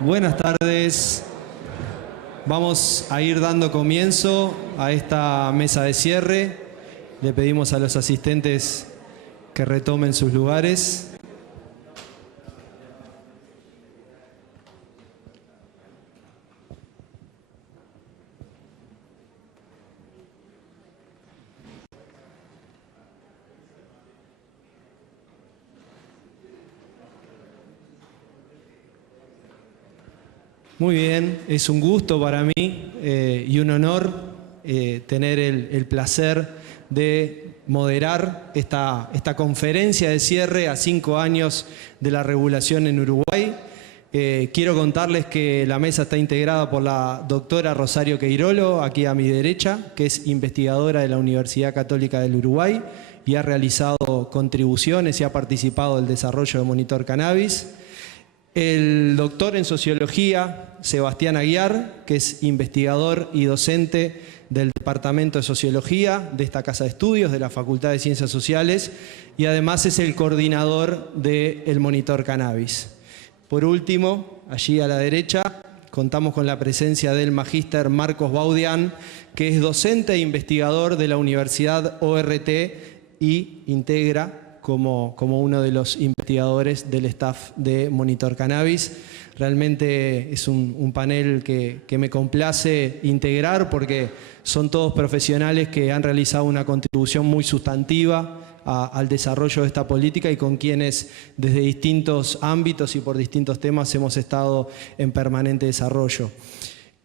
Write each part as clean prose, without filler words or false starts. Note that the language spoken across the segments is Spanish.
Buenas tardes. Vamos a ir dando comienzo a esta mesa de cierre. Le pedimos a los asistentes que retomen sus lugares. Muy bien, es un gusto para mí y un honor tener el placer de moderar esta conferencia de cierre a 5 años de la regulación en Uruguay. Quiero contarles que la mesa está integrada por la doctora Rosario Queirolo, aquí a mi derecha, que es investigadora de la Universidad Católica del Uruguay y ha realizado contribuciones y ha participado del desarrollo de Monitor Cannabis. El doctor en Sociología, Sebastián Aguiar, que es investigador y docente del Departamento de Sociología de esta Casa de Estudios, de la Facultad de Ciencias Sociales, y además es el coordinador del Monitor Cannabis. Por último, allí a la derecha, contamos con la presencia del magíster Marcos Baudián, que es docente e investigador de la Universidad ORT y integra como uno de los investigadores del staff de Monitor Cannabis. Realmente es un panel que me complace integrar porque son todos profesionales que han realizado una contribución muy sustantiva al desarrollo de esta política y con quienes desde distintos ámbitos y por distintos temas hemos estado en permanente desarrollo.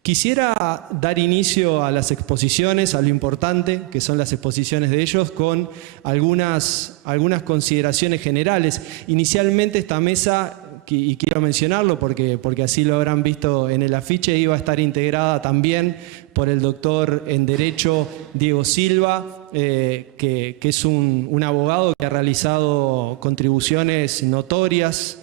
Quisiera dar inicio a las exposiciones, a lo importante que son las exposiciones de ellos, con algunas consideraciones generales. Inicialmente esta mesa, y quiero mencionarlo porque así lo habrán visto en el afiche, iba a estar integrada también por el doctor en Derecho Diego Silva, que es un abogado que ha realizado contribuciones notorias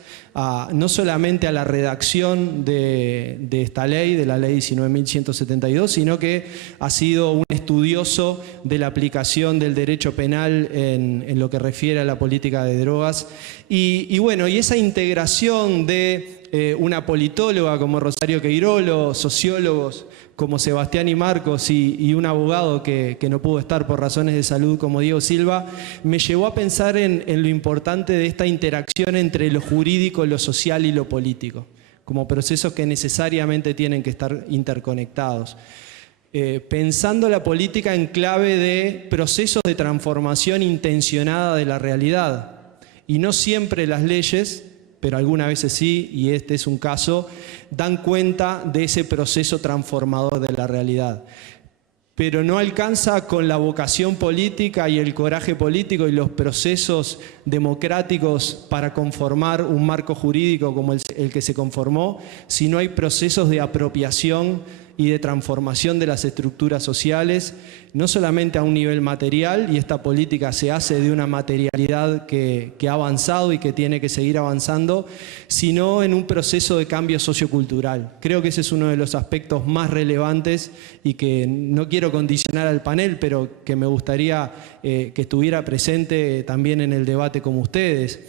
no solamente a la redacción de esta ley, de la ley 19.172, sino que ha sido un estudioso de la aplicación del derecho penal en lo que refiere a la política de drogas. Y bueno, y esa integración de una politóloga como Rosario Queirolo, sociólogos como Sebastián y Marcos y un abogado que no pudo estar por razones de salud como Diego Silva, me llevó a pensar en lo importante de esta interacción entre lo jurídico, lo social y lo político, como procesos que necesariamente tienen que estar interconectados. Pensando la política en clave de procesos de transformación intencionada de la realidad, y no siempre las leyes, pero algunas veces sí, y este es un caso, dan cuenta de ese proceso transformador de la realidad. Pero no alcanza con la vocación política y el coraje político y los procesos democráticos para conformar un marco jurídico como el que se conformó, si no hay procesos de apropiación y de transformación de las estructuras sociales, no solamente a un nivel material, y esta política se hace de una materialidad que ha avanzado y que tiene que seguir avanzando, sino en un proceso de cambio sociocultural. Creo que ese es uno de los aspectos más relevantes y que no quiero condicionar al panel, pero que me gustaría que estuviera presente también en el debate como ustedes.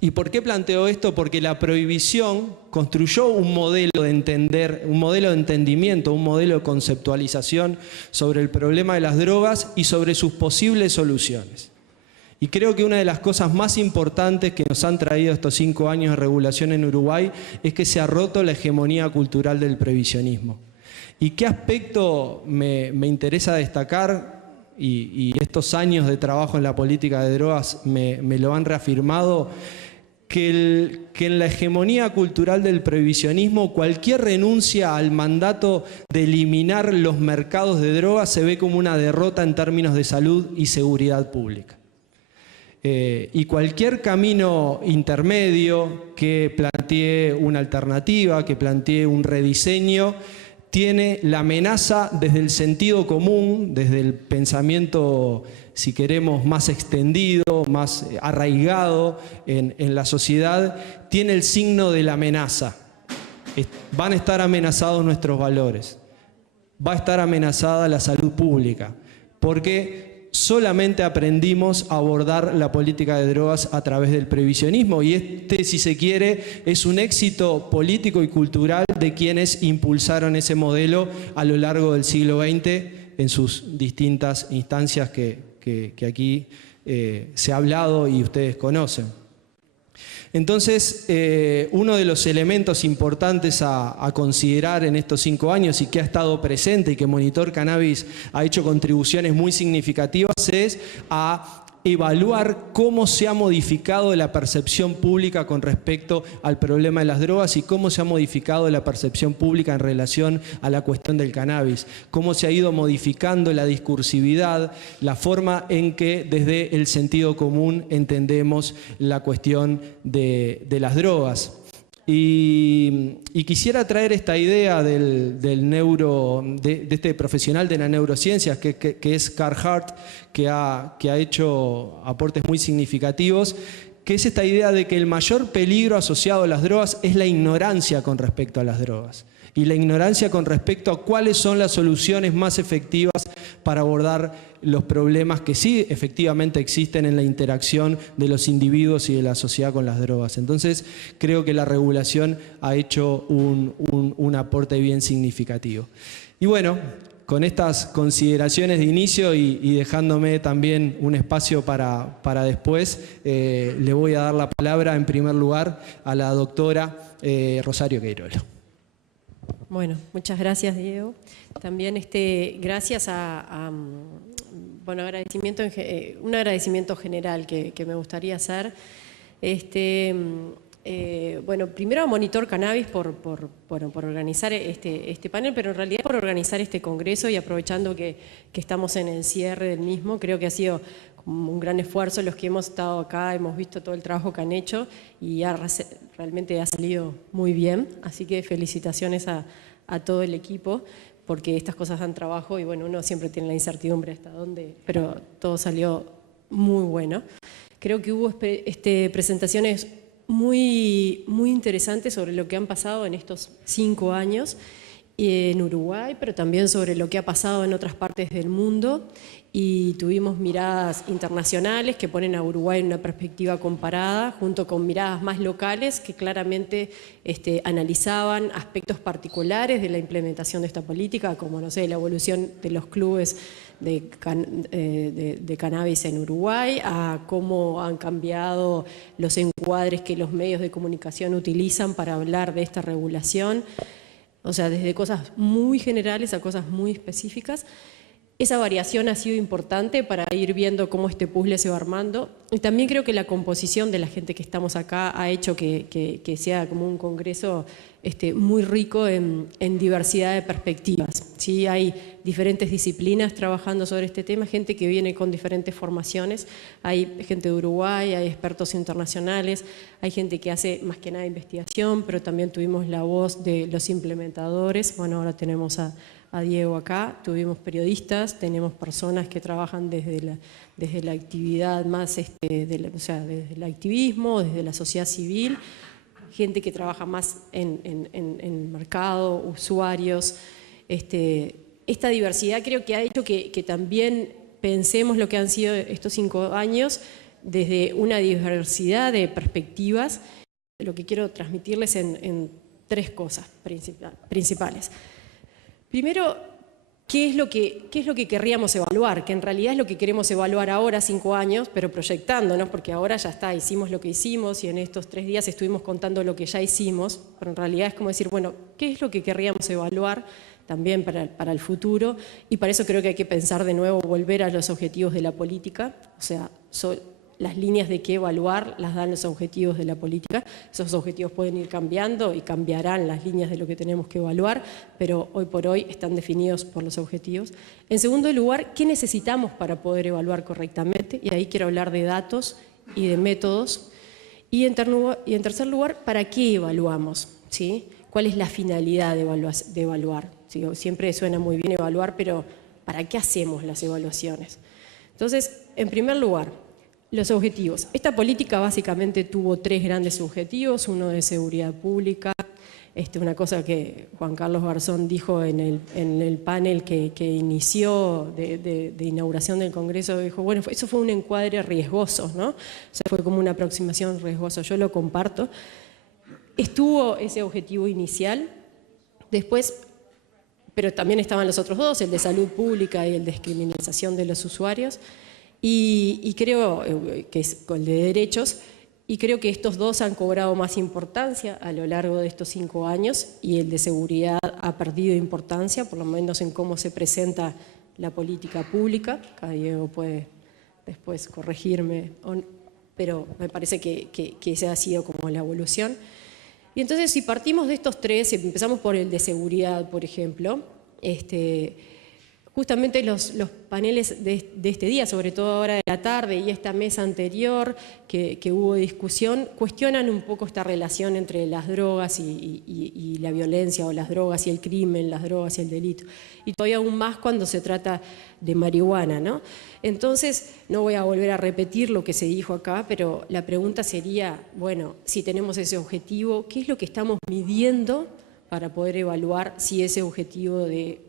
¿Y por qué planteo esto? Porque la prohibición construyó un modelo de entendimiento, un modelo de conceptualización sobre el problema de las drogas y sobre sus posibles soluciones. Y creo que una de las cosas más importantes que nos han traído estos 5 años de regulación en Uruguay es que se ha roto la hegemonía cultural del prohibicionismo. ¿Y qué aspecto me interesa destacar? Y estos años de trabajo en la política de drogas me lo han reafirmado, que en la hegemonía cultural del prohibicionismo cualquier renuncia al mandato de eliminar los mercados de drogas se ve como una derrota en términos de salud y seguridad pública. Y cualquier camino intermedio que plantee una alternativa, que plantee un rediseño, tiene la amenaza desde el sentido común, desde el pensamiento, si queremos, más extendido, más arraigado en la sociedad, tiene el signo de la amenaza. Van a estar amenazados nuestros valores, va a estar amenazada la salud pública, porque solamente aprendimos a abordar la política de drogas a través del prohibicionismo, y este, si se quiere, es un éxito político y cultural de quienes impulsaron ese modelo a lo largo del siglo XX en sus distintas instancias que aquí se ha hablado y ustedes conocen. Entonces, uno de los elementos importantes a considerar en estos 5 años y que ha estado presente y que Monitor Cannabis ha hecho contribuciones muy significativas es a evaluar cómo se ha modificado la percepción pública con respecto al problema de las drogas y cómo se ha modificado la percepción pública en relación a la cuestión del cannabis, cómo se ha ido modificando la discursividad, la forma en que desde el sentido común entendemos la cuestión de las drogas. Y quisiera traer esta idea de este profesional de la neurociencia, que es Carl Hart, que ha hecho aportes muy significativos, que es esta idea de que el mayor peligro asociado a las drogas es la ignorancia con respecto a las drogas. Y la ignorancia con respecto a cuáles son las soluciones más efectivas para abordar los problemas que sí efectivamente existen en la interacción de los individuos y de la sociedad con las drogas. Entonces, creo que la regulación ha hecho un aporte bien significativo. Y bueno, con estas consideraciones de inicio y dejándome también un espacio para después, le voy a dar la palabra en primer lugar a la doctora Rosario Queirolo. Bueno, muchas gracias, Diego. También gracias bueno, un agradecimiento general que me gustaría hacer. Bueno, primero a Monitor Cannabis por organizar este panel, pero en realidad por organizar este congreso y aprovechando que estamos en el cierre del mismo. Creo que ha sido un gran esfuerzo. Los que hemos estado acá hemos visto todo el trabajo que han hecho y realmente ha salido muy bien. Así que felicitaciones a todo el equipo, porque estas cosas dan trabajo y bueno, uno siempre tiene la incertidumbre hasta dónde, pero todo salió muy bueno. Creo que hubo presentaciones muy interesantes sobre lo que han pasado en estos 5 años en Uruguay, pero también sobre lo que ha pasado en otras partes del mundo, y tuvimos miradas internacionales que ponen a Uruguay en una perspectiva comparada, junto con miradas más locales que claramente analizaban aspectos particulares de la implementación de esta política, como, no sé, la evolución de los clubes de cannabis en Uruguay, a cómo han cambiado los encuadres que los medios de comunicación utilizan para hablar de esta regulación. O sea, desde cosas muy generales a cosas muy específicas. Esa variación ha sido importante para ir viendo cómo este puzzle se va armando. Y también creo que la composición de la gente que estamos acá ha hecho que sea como un congreso muy rico en diversidad de perspectivas. ¿Sí? Hay diferentes disciplinas trabajando sobre este tema, gente que viene con diferentes formaciones. Hay gente de Uruguay, hay expertos internacionales, hay gente que hace más que nada investigación, pero también tuvimos la voz de los implementadores. Bueno, ahora tenemos a Diego acá, tuvimos periodistas, tenemos personas que trabajan desde la actividad más, o sea, desde el activismo, desde la sociedad civil, gente que trabaja más en mercado, usuarios. Esta diversidad creo que ha hecho que también pensemos lo que han sido estos 5 años desde una diversidad de perspectivas. Lo que quiero transmitirles en 3 cosas principales. Primero, ¿qué es lo que querríamos evaluar? Que en realidad es lo que queremos evaluar ahora, 5 años, pero proyectándonos, porque ahora ya está, hicimos lo que hicimos y en estos 3 días estuvimos contando lo que ya hicimos, pero en realidad es como decir, bueno, ¿qué es lo que querríamos evaluar también para el futuro? Y para eso creo que hay que pensar de nuevo, volver a los objetivos de la política, o sea, las líneas de qué evaluar las dan los objetivos de la política. Esos objetivos pueden ir cambiando y cambiarán las líneas de lo que tenemos que evaluar, pero hoy por hoy están definidos por los objetivos. En segundo lugar, ¿qué necesitamos para poder evaluar correctamente? Y ahí quiero hablar de datos y de métodos. Y en tercer lugar, ¿para qué evaluamos? ¿Sí? ¿Cuál es la finalidad de evaluar? ¿Sí? Siempre suena muy bien evaluar, pero ¿para qué hacemos las evaluaciones? Entonces, en primer lugar, los objetivos. Esta política básicamente tuvo 3 grandes objetivos, uno de seguridad pública, una cosa que Juan Carlos Garzón dijo en el panel que inició de inauguración del Congreso, dijo, bueno, eso fue un encuadre riesgoso, ¿no? O sea, fue como una aproximación riesgosa, yo lo comparto. Estuvo ese objetivo inicial, después, pero también estaban los otros dos, el de salud pública y el de descriminalización de los usuarios, y creo que es el de derechos. Y creo que estos dos han cobrado más importancia a lo largo de estos 5 años y el de seguridad ha perdido importancia, por lo menos en cómo se presenta la política pública. Acá Diego puede después corregirme, pero me parece que esa ha sido como la evolución. Y entonces si partimos de estos tres, si empezamos por el de seguridad, por ejemplo, justamente los paneles de este día, sobre todo ahora de la tarde y esta mesa anterior que hubo discusión, cuestionan un poco esta relación entre las drogas y la violencia, o las drogas y el crimen, las drogas y el delito. Y todavía aún más cuando se trata de marihuana, ¿no? Entonces, no voy a volver a repetir lo que se dijo acá, pero la pregunta sería, bueno, si tenemos ese objetivo, ¿qué es lo que estamos midiendo para poder evaluar si ese objetivo de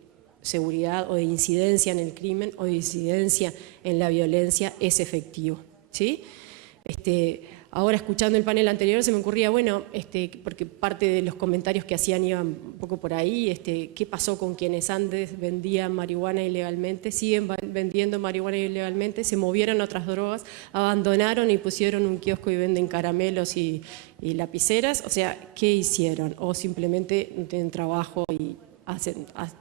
seguridad o de incidencia en el crimen o de incidencia en la violencia es efectivo, ¿sí? Ahora, escuchando el panel anterior, se me ocurría, bueno, porque parte de los comentarios que hacían iban un poco por ahí, ¿qué pasó con quienes antes vendían marihuana ilegalmente, siguen vendiendo marihuana ilegalmente, se movieron a otras drogas, abandonaron y pusieron un kiosco y venden caramelos y lapiceras? O sea, ¿qué hicieron? O simplemente no tienen trabajo y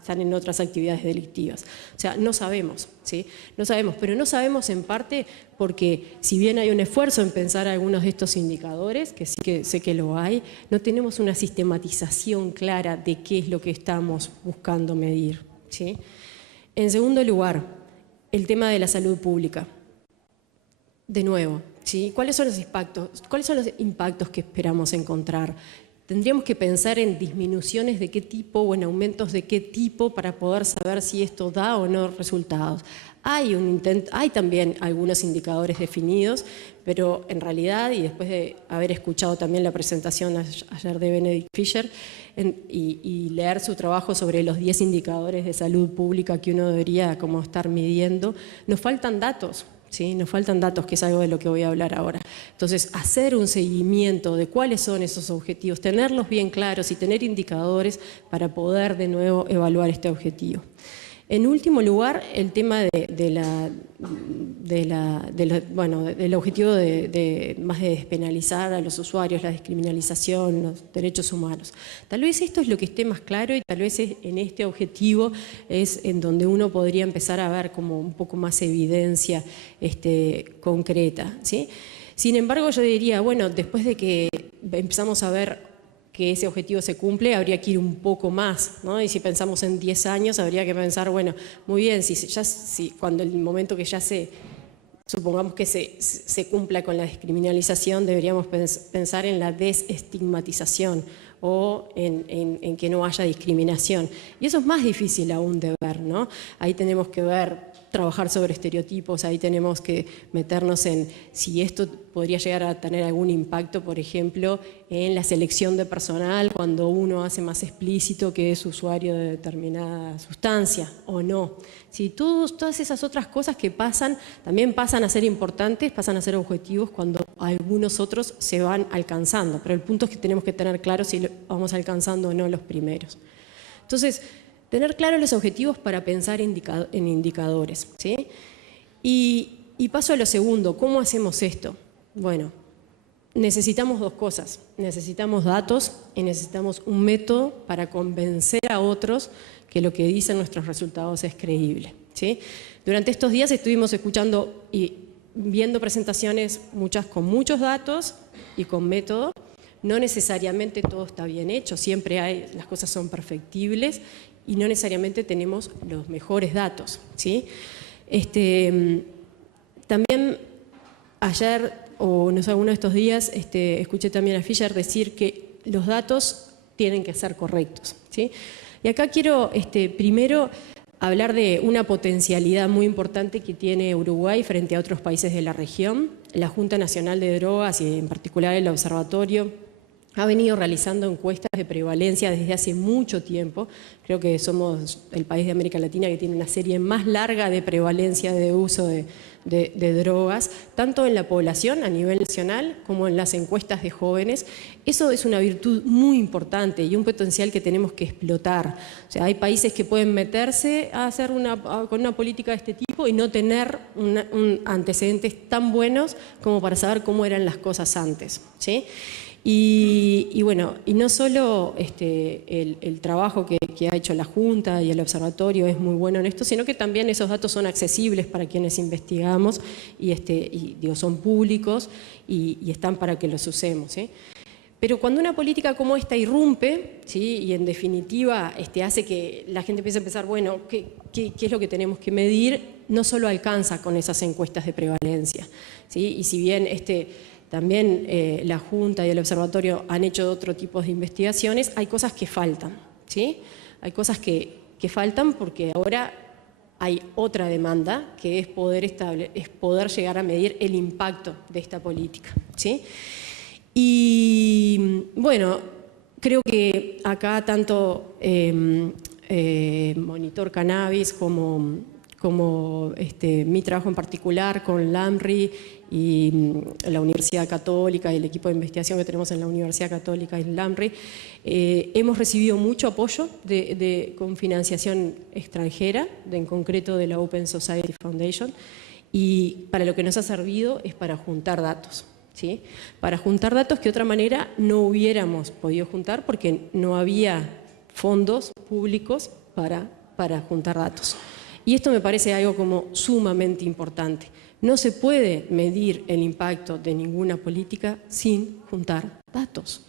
están en otras actividades delictivas. O sea, no sabemos, ¿sí? No sabemos, pero no sabemos en parte porque si bien hay un esfuerzo en pensar algunos de estos indicadores, que sí que sé que lo hay, no tenemos una sistematización clara de qué es lo que estamos buscando medir, ¿sí? En segundo lugar, el tema de la salud pública. De nuevo, ¿sí? ¿Cuáles son los impactos que esperamos encontrar? Tendríamos que pensar en disminuciones de qué tipo o en aumentos de qué tipo para poder saber si esto da o no resultados. Hay también algunos indicadores definidos, pero en realidad, y después de haber escuchado también la presentación ayer de Benedict Fischer y leer su trabajo sobre los 10 indicadores de salud pública que uno debería como estar midiendo, nos faltan datos. ¿Sí? Nos faltan datos, que es algo de lo que voy a hablar ahora. Entonces, hacer un seguimiento de cuáles son esos objetivos, tenerlos bien claros y tener indicadores para poder de nuevo evaluar este objetivo. En último lugar, el tema del objetivo más de despenalizar a los usuarios, la descriminalización, los derechos humanos. Tal vez esto es lo que esté más claro y tal vez en este objetivo es en donde uno podría empezar a ver como un poco más evidencia concreta, ¿sí? Sin embargo, yo diría, bueno, después de que empezamos a ver que ese objetivo se cumple, habría que ir un poco más, ¿no? Y si pensamos en 10 años, habría que pensar, bueno, muy bien, cuando el momento que ya supongamos que se cumpla con la descriminalización, deberíamos pensar en la desestigmatización o en que no haya discriminación. Y eso es más difícil aún de ver, ¿no? Ahí tenemos que trabajar sobre estereotipos, ahí tenemos que meternos en si esto podría llegar a tener algún impacto, por ejemplo, en la selección de personal, cuando uno hace más explícito que es usuario de determinada sustancia o no. Si todas esas otras cosas que pasan, también pasan a ser importantes, pasan a ser objetivos cuando algunos otros se van alcanzando. Pero el punto es que tenemos que tener claro si vamos alcanzando o no los primeros. Entonces, tener claros los objetivos para pensar en indicadores, ¿sí? Y paso a lo segundo, ¿cómo hacemos esto? Bueno, necesitamos dos cosas. Necesitamos datos y necesitamos un método para convencer a otros que lo que dicen nuestros resultados es creíble, ¿sí? Durante estos días estuvimos escuchando y viendo presentaciones, muchas con muchos datos y con método. No necesariamente todo está bien hecho, siempre las cosas son perfectibles y no necesariamente tenemos los mejores datos, ¿sí? También ayer, o no sé, uno de estos días, escuché también a Fischer decir que los datos tienen que ser correctos, ¿sí? Y acá quiero primero hablar de una potencialidad muy importante que tiene Uruguay frente a otros países de la región. La Junta Nacional de Drogas y en particular el Observatorio ha venido realizando encuestas de prevalencia desde hace mucho tiempo. Creo que somos el país de América Latina que tiene una serie más larga de prevalencia de uso de drogas, tanto en la población a nivel nacional como en las encuestas de jóvenes. Eso es una virtud muy importante y un potencial que tenemos que explotar. O sea, hay países que pueden meterse a hacer con una política de este tipo y no tener antecedentes tan buenos como para saber cómo eran las cosas antes, ¿sí? Y bueno, y no solo el trabajo que ha hecho la Junta y el Observatorio es muy bueno en esto, sino que también esos datos son accesibles para quienes investigamos y digo, son públicos y están para que los usemos, ¿sí? Pero cuando una política como esta irrumpe, ¿sí? Y en definitiva hace que la gente empiece a pensar, bueno, ¿qué es lo que tenemos que medir? No solo alcanza con esas encuestas de prevalencia, ¿sí? Y si bien también la Junta y el Observatorio han hecho otro tipo de investigaciones, hay cosas que faltan, ¿sí? Hay cosas que faltan porque ahora hay otra demanda que es poder llegar a medir el impacto de esta política, ¿sí? Y bueno, creo que acá tanto Monitor Cannabis como mi trabajo en particular con LAMRI y la Universidad Católica y el equipo de investigación que tenemos en la Universidad Católica y en LAMRI, hemos recibido mucho apoyo con financiación extranjera, en concreto de la Open Society Foundation, y para lo que nos ha servido es para juntar datos, ¿sí? Para juntar datos que de otra manera no hubiéramos podido juntar porque no había fondos públicos para juntar datos. Y esto me parece algo como sumamente importante. No se puede medir el impacto de ninguna política sin juntar datos,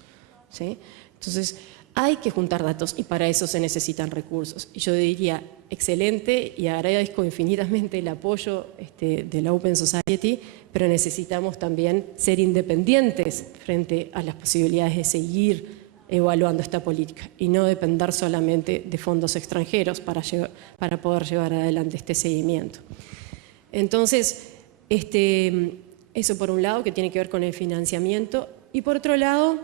¿sí? Entonces, hay que juntar datos y para eso se necesitan recursos. Y yo diría, excelente, y agradezco infinitamente el apoyo de la Open Society, pero necesitamos también ser independientes frente a las posibilidades de seguir evaluando esta política y no depender solamente de fondos extranjeros para poder llevar adelante este seguimiento. Entonces, eso por un lado, que tiene que ver con el financiamiento, y por otro lado,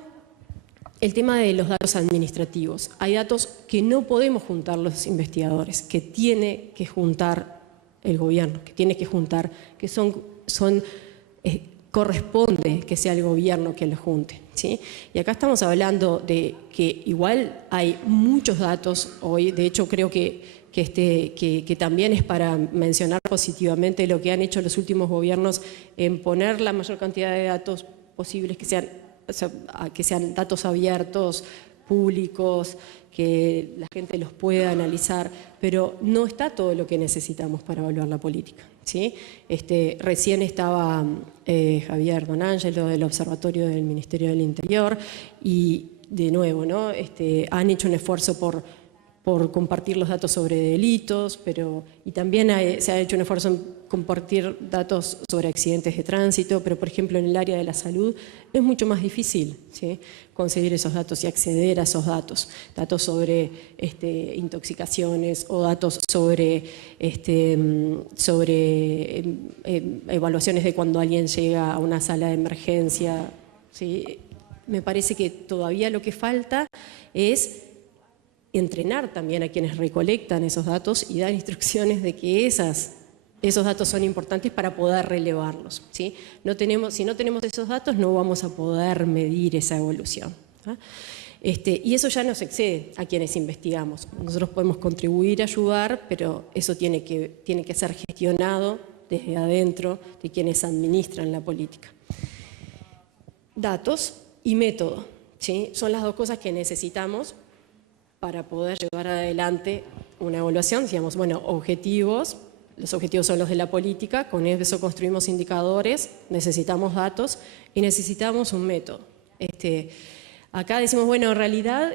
el tema de los datos administrativos. Hay datos que no podemos juntar los investigadores, que tiene que juntar el gobierno, que tiene que juntar, que corresponde que sea el gobierno que los junte, ¿sí? Y acá estamos hablando de que igual hay muchos datos hoy, de hecho creo que también es para mencionar positivamente lo que han hecho los últimos gobiernos en poner la mayor cantidad de datos posibles que sean datos abiertos, públicos, que la gente los pueda analizar, pero no está todo lo que necesitamos para evaluar la política, ¿sí? Recién estaba Javier Donangelo del Observatorio del Ministerio del Interior y de nuevo, ¿no? Han hecho un esfuerzo por compartir los datos sobre delitos, y también se ha hecho un esfuerzo en compartir datos sobre accidentes de tránsito, pero por ejemplo en el área de la salud es mucho más difícil, ¿sí? Conseguir esos datos y acceder a esos datos. Datos sobre intoxicaciones o datos sobre evaluaciones de cuando alguien llega a una sala de emergencia, ¿sí? Me parece que todavía lo que falta es entrenar también a quienes recolectan esos datos y dar instrucciones de que esos datos son importantes para poder relevarlos, ¿sí? Si no tenemos esos datos no vamos a poder medir esa evolución, ¿ah? Y eso ya nos excede a quienes investigamos. Nosotros podemos contribuir, ayudar, pero eso tiene que ser gestionado desde adentro de quienes administran la política. Datos y método, ¿sí? Son las dos cosas que necesitamos para poder llevar adelante una evaluación. Decíamos, bueno, objetivos, los objetivos son los de la política, con eso construimos indicadores, necesitamos datos y necesitamos un método. Acá decimos, bueno, en realidad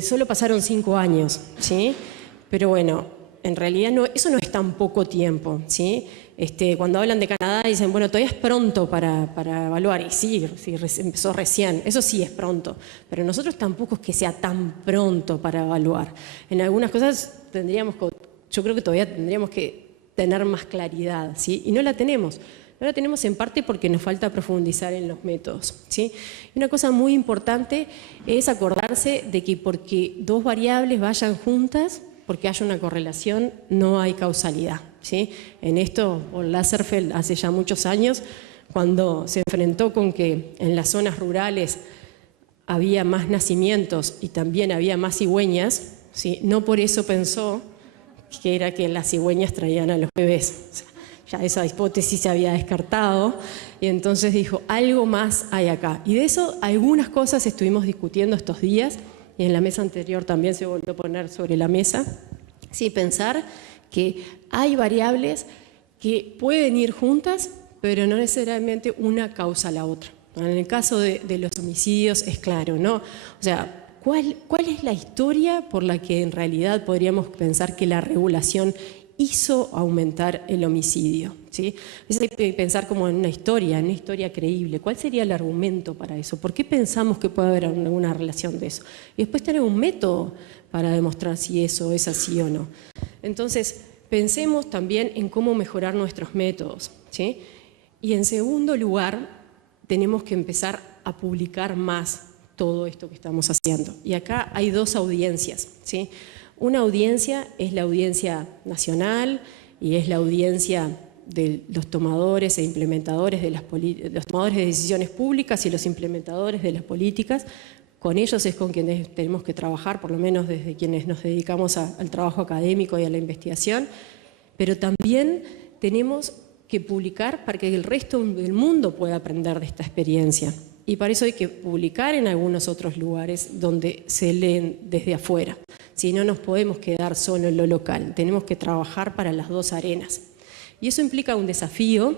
solo pasaron 5 años, ¿sí? Pero bueno, en realidad eso no es tan poco tiempo, ¿sí? Cuando hablan de Canadá dicen, bueno, todavía es pronto para evaluar, y sí, empezó recién, eso sí es pronto, pero nosotros tampoco es que sea tan pronto para evaluar. En algunas cosas yo creo que todavía tendríamos que tener más claridad, ¿sí? Y no la tenemos. No la tenemos en parte porque nos falta profundizar en los métodos, ¿sí? Y una cosa muy importante es acordarse de que porque dos variables vayan juntas, porque haya una correlación, no hay causalidad, ¿sí? En esto, Lasserfeld hace ya muchos años, cuando se enfrentó con que en las zonas rurales había más nacimientos y también había más cigüeñas, ¿sí? No por eso pensó que era que las cigüeñas traían a los bebés. O sea, ya esa hipótesis se había descartado y entonces dijo, algo más hay acá. Y de eso algunas cosas estuvimos discutiendo estos días y en la mesa anterior también se volvió a poner sobre la mesa. Sí, pensar que hay variables que pueden ir juntas, pero no necesariamente una causa a la otra. En el caso de los homicidios es claro, ¿no? O sea, ¿cuál es la historia por la que en realidad podríamos pensar que la regulación hizo aumentar el homicidio? ¿Sí? Hay que pensar como en una historia creíble. ¿Cuál sería el argumento para eso? ¿Por qué pensamos que puede haber alguna relación de eso? Y después tener un método para demostrar si eso es así o no. Entonces, pensemos también en cómo mejorar nuestros métodos, ¿sí? Y en segundo lugar, tenemos que empezar a publicar más todo esto que estamos haciendo. Y acá hay dos audiencias, ¿sí? Una audiencia es la audiencia nacional y es la audiencia de los tomadores e implementadores de los tomadores de decisiones públicas y los implementadores de las políticas. Con ellos es con quienes tenemos que trabajar, por lo menos desde quienes nos dedicamos al trabajo académico y a la investigación, pero también tenemos que publicar para que el resto del mundo pueda aprender de esta experiencia. Y para eso hay que publicar en algunos otros lugares donde se leen desde afuera. Si no nos podemos quedar solo en lo local, tenemos que trabajar para las dos arenas. Y eso implica un desafío,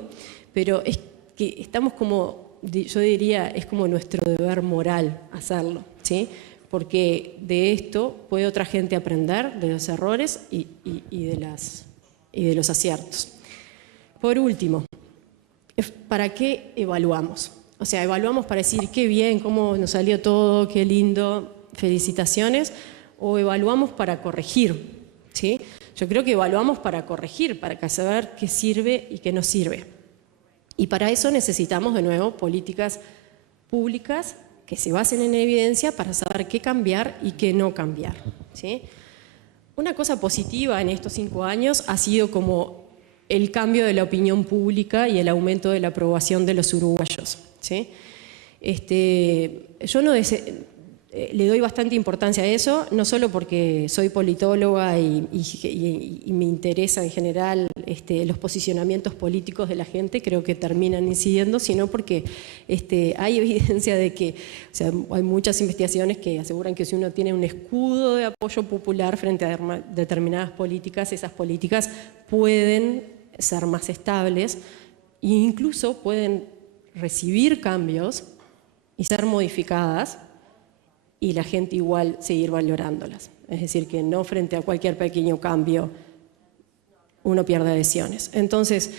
pero es que estamos como, yo diría, es como nuestro deber moral hacerlo, ¿sí? Porque de esto puede otra gente aprender, de los errores y de los aciertos. Por último, ¿para qué evaluamos? O sea, evaluamos para decir qué bien, cómo nos salió todo, qué lindo, felicitaciones, o evaluamos para corregir, ¿sí? Yo creo que evaluamos para corregir, para saber qué sirve y qué no sirve. Y para eso necesitamos, de nuevo, políticas públicas que se basen en evidencia para saber qué cambiar y qué no cambiar, ¿sí? Una cosa positiva en estos 5 años ha sido como el cambio de la opinión pública y el aumento de la aprobación de los uruguayos, ¿sí? Yo le doy bastante importancia a eso, no solo porque soy politóloga y me interesa en general los posicionamientos políticos de la gente, creo que terminan incidiendo, sino porque hay evidencia de que, o sea, hay muchas investigaciones que aseguran que si uno tiene un escudo de apoyo popular frente a determinadas políticas, esas políticas pueden ser más estables e incluso pueden recibir cambios y ser modificadas y la gente igual seguir valorándolas. Es decir, que no frente a cualquier pequeño cambio uno pierde adhesiones. Entonces,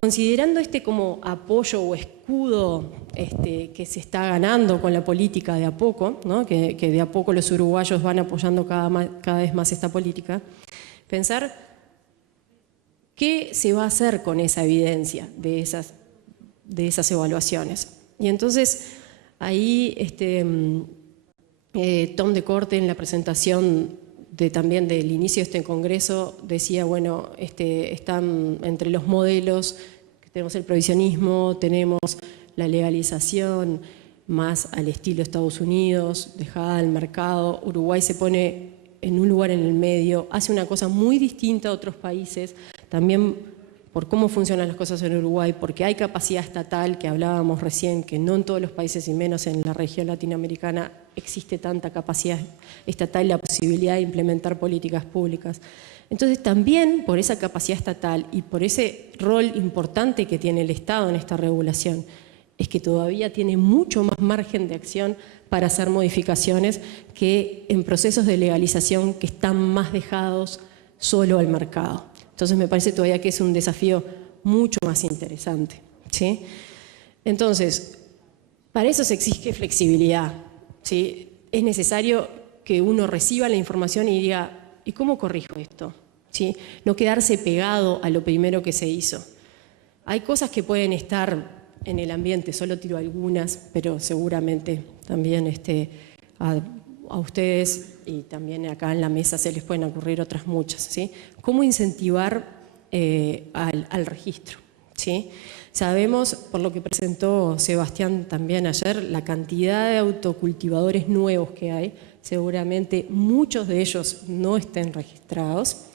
considerando como apoyo o escudo que se está ganando con la política de a poco, ¿no? que de a poco los uruguayos van apoyando cada vez más esta política, pensar qué se va a hacer con esa evidencia de esas evaluaciones. Y entonces, ahí Tom de Corte en la presentación también del inicio de este congreso decía, bueno, están entre los modelos, tenemos el prohibicionismo, tenemos la legalización más al estilo Estados Unidos, dejada al mercado. Uruguay se pone en un lugar en el medio, hace una cosa muy distinta a otros países, también por cómo funcionan las cosas en Uruguay, porque hay capacidad estatal, que hablábamos recién, que no en todos los países y menos en la región latinoamericana existe tanta capacidad estatal y la posibilidad de implementar políticas públicas. Entonces también por esa capacidad estatal y por ese rol importante que tiene el Estado en esta regulación, es que todavía tiene mucho más margen de acción para hacer modificaciones que en procesos de legalización que están más dejados solo al mercado. Entonces me parece todavía que es un desafío mucho más interesante, ¿sí? Entonces, para eso se exige flexibilidad, ¿sí? Es necesario que uno reciba la información y diga, ¿y cómo corrijo esto? ¿Sí? No quedarse pegado a lo primero que se hizo. Hay cosas que pueden estar en el ambiente, solo tiro algunas, pero seguramente también a ustedes y también acá en la mesa se les pueden ocurrir otras muchas, ¿sí? ¿Cómo incentivar al registro? ¿Sí? Sabemos, por lo que presentó Sebastián también ayer, la cantidad de autocultivadores nuevos que hay. Seguramente muchos de ellos no estén registrados.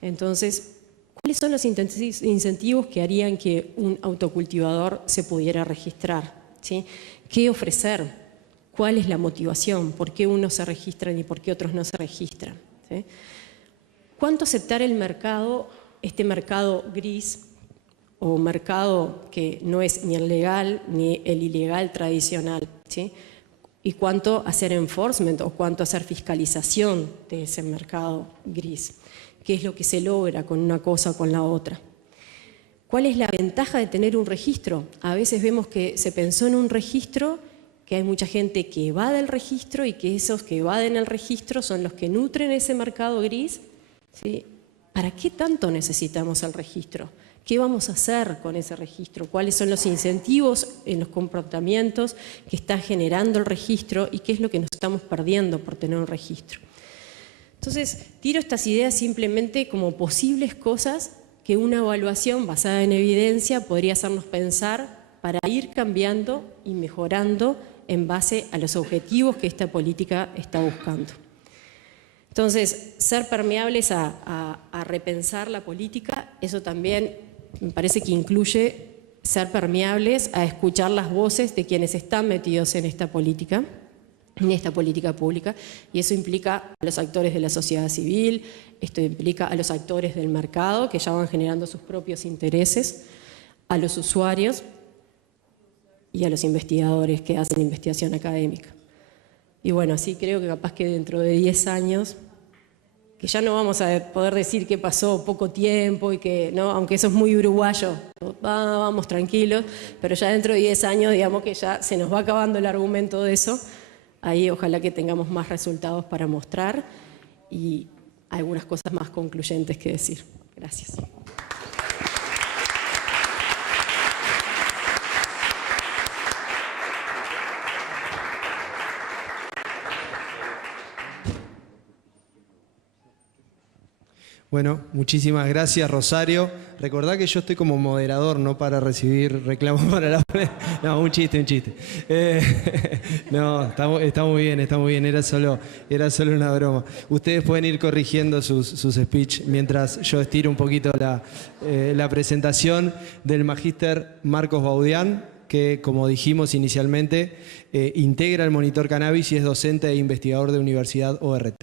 Entonces, ¿cuáles son los incentivos que harían que un autocultivador se pudiera registrar? ¿Sí? ¿Qué ofrecer? ¿Cuál es la motivación? ¿Por qué unos se registran y por qué otros no se registran? ¿Sí? ¿Cuánto aceptar el mercado, este mercado gris o mercado que no es ni el legal ni el ilegal tradicional? ¿Sí? ¿Y cuánto hacer enforcement o cuánto hacer fiscalización de ese mercado gris? ¿Qué es lo que se logra con una cosa o con la otra? ¿Cuál es la ventaja de tener un registro? A veces vemos que se pensó en un registro, que hay mucha gente que evade el registro y que esos que evaden el registro son los que nutren ese mercado gris. ¿Sí? ¿Para qué tanto necesitamos el registro? ¿Qué vamos a hacer con ese registro? ¿Cuáles son los incentivos en los comportamientos que está generando el registro y qué es lo que nos estamos perdiendo por tener un registro? Entonces, tiro estas ideas simplemente como posibles cosas que una evaluación basada en evidencia podría hacernos pensar para ir cambiando y mejorando en base a los objetivos que esta política está buscando. Entonces, ser permeables a repensar la política, eso también me parece que incluye ser permeables a escuchar las voces de quienes están metidos en esta política pública, y eso implica a los actores de la sociedad civil, esto implica a los actores del mercado que ya van generando sus propios intereses, a los usuarios y a los investigadores que hacen investigación académica. Y bueno, así creo que capaz que dentro de 10 años, que ya no vamos a poder decir que pasó poco tiempo y que, ¿no? Aunque eso es muy uruguayo, vamos tranquilos, pero ya dentro de 10 años, digamos que ya se nos va acabando el argumento de eso. Ahí ojalá que tengamos más resultados para mostrar y algunas cosas más concluyentes que decir. Gracias. Bueno, muchísimas gracias, Rosario. Recordá que yo estoy como moderador, no para recibir reclamos para la... No, un chiste. No, está muy bien, era solo una broma. Ustedes pueden ir corrigiendo sus speech mientras yo estiro un poquito la presentación del magíster Marcos Baudián, que, como dijimos inicialmente, integra el Monitor Cannabis y es docente e investigador de Universidad ORT.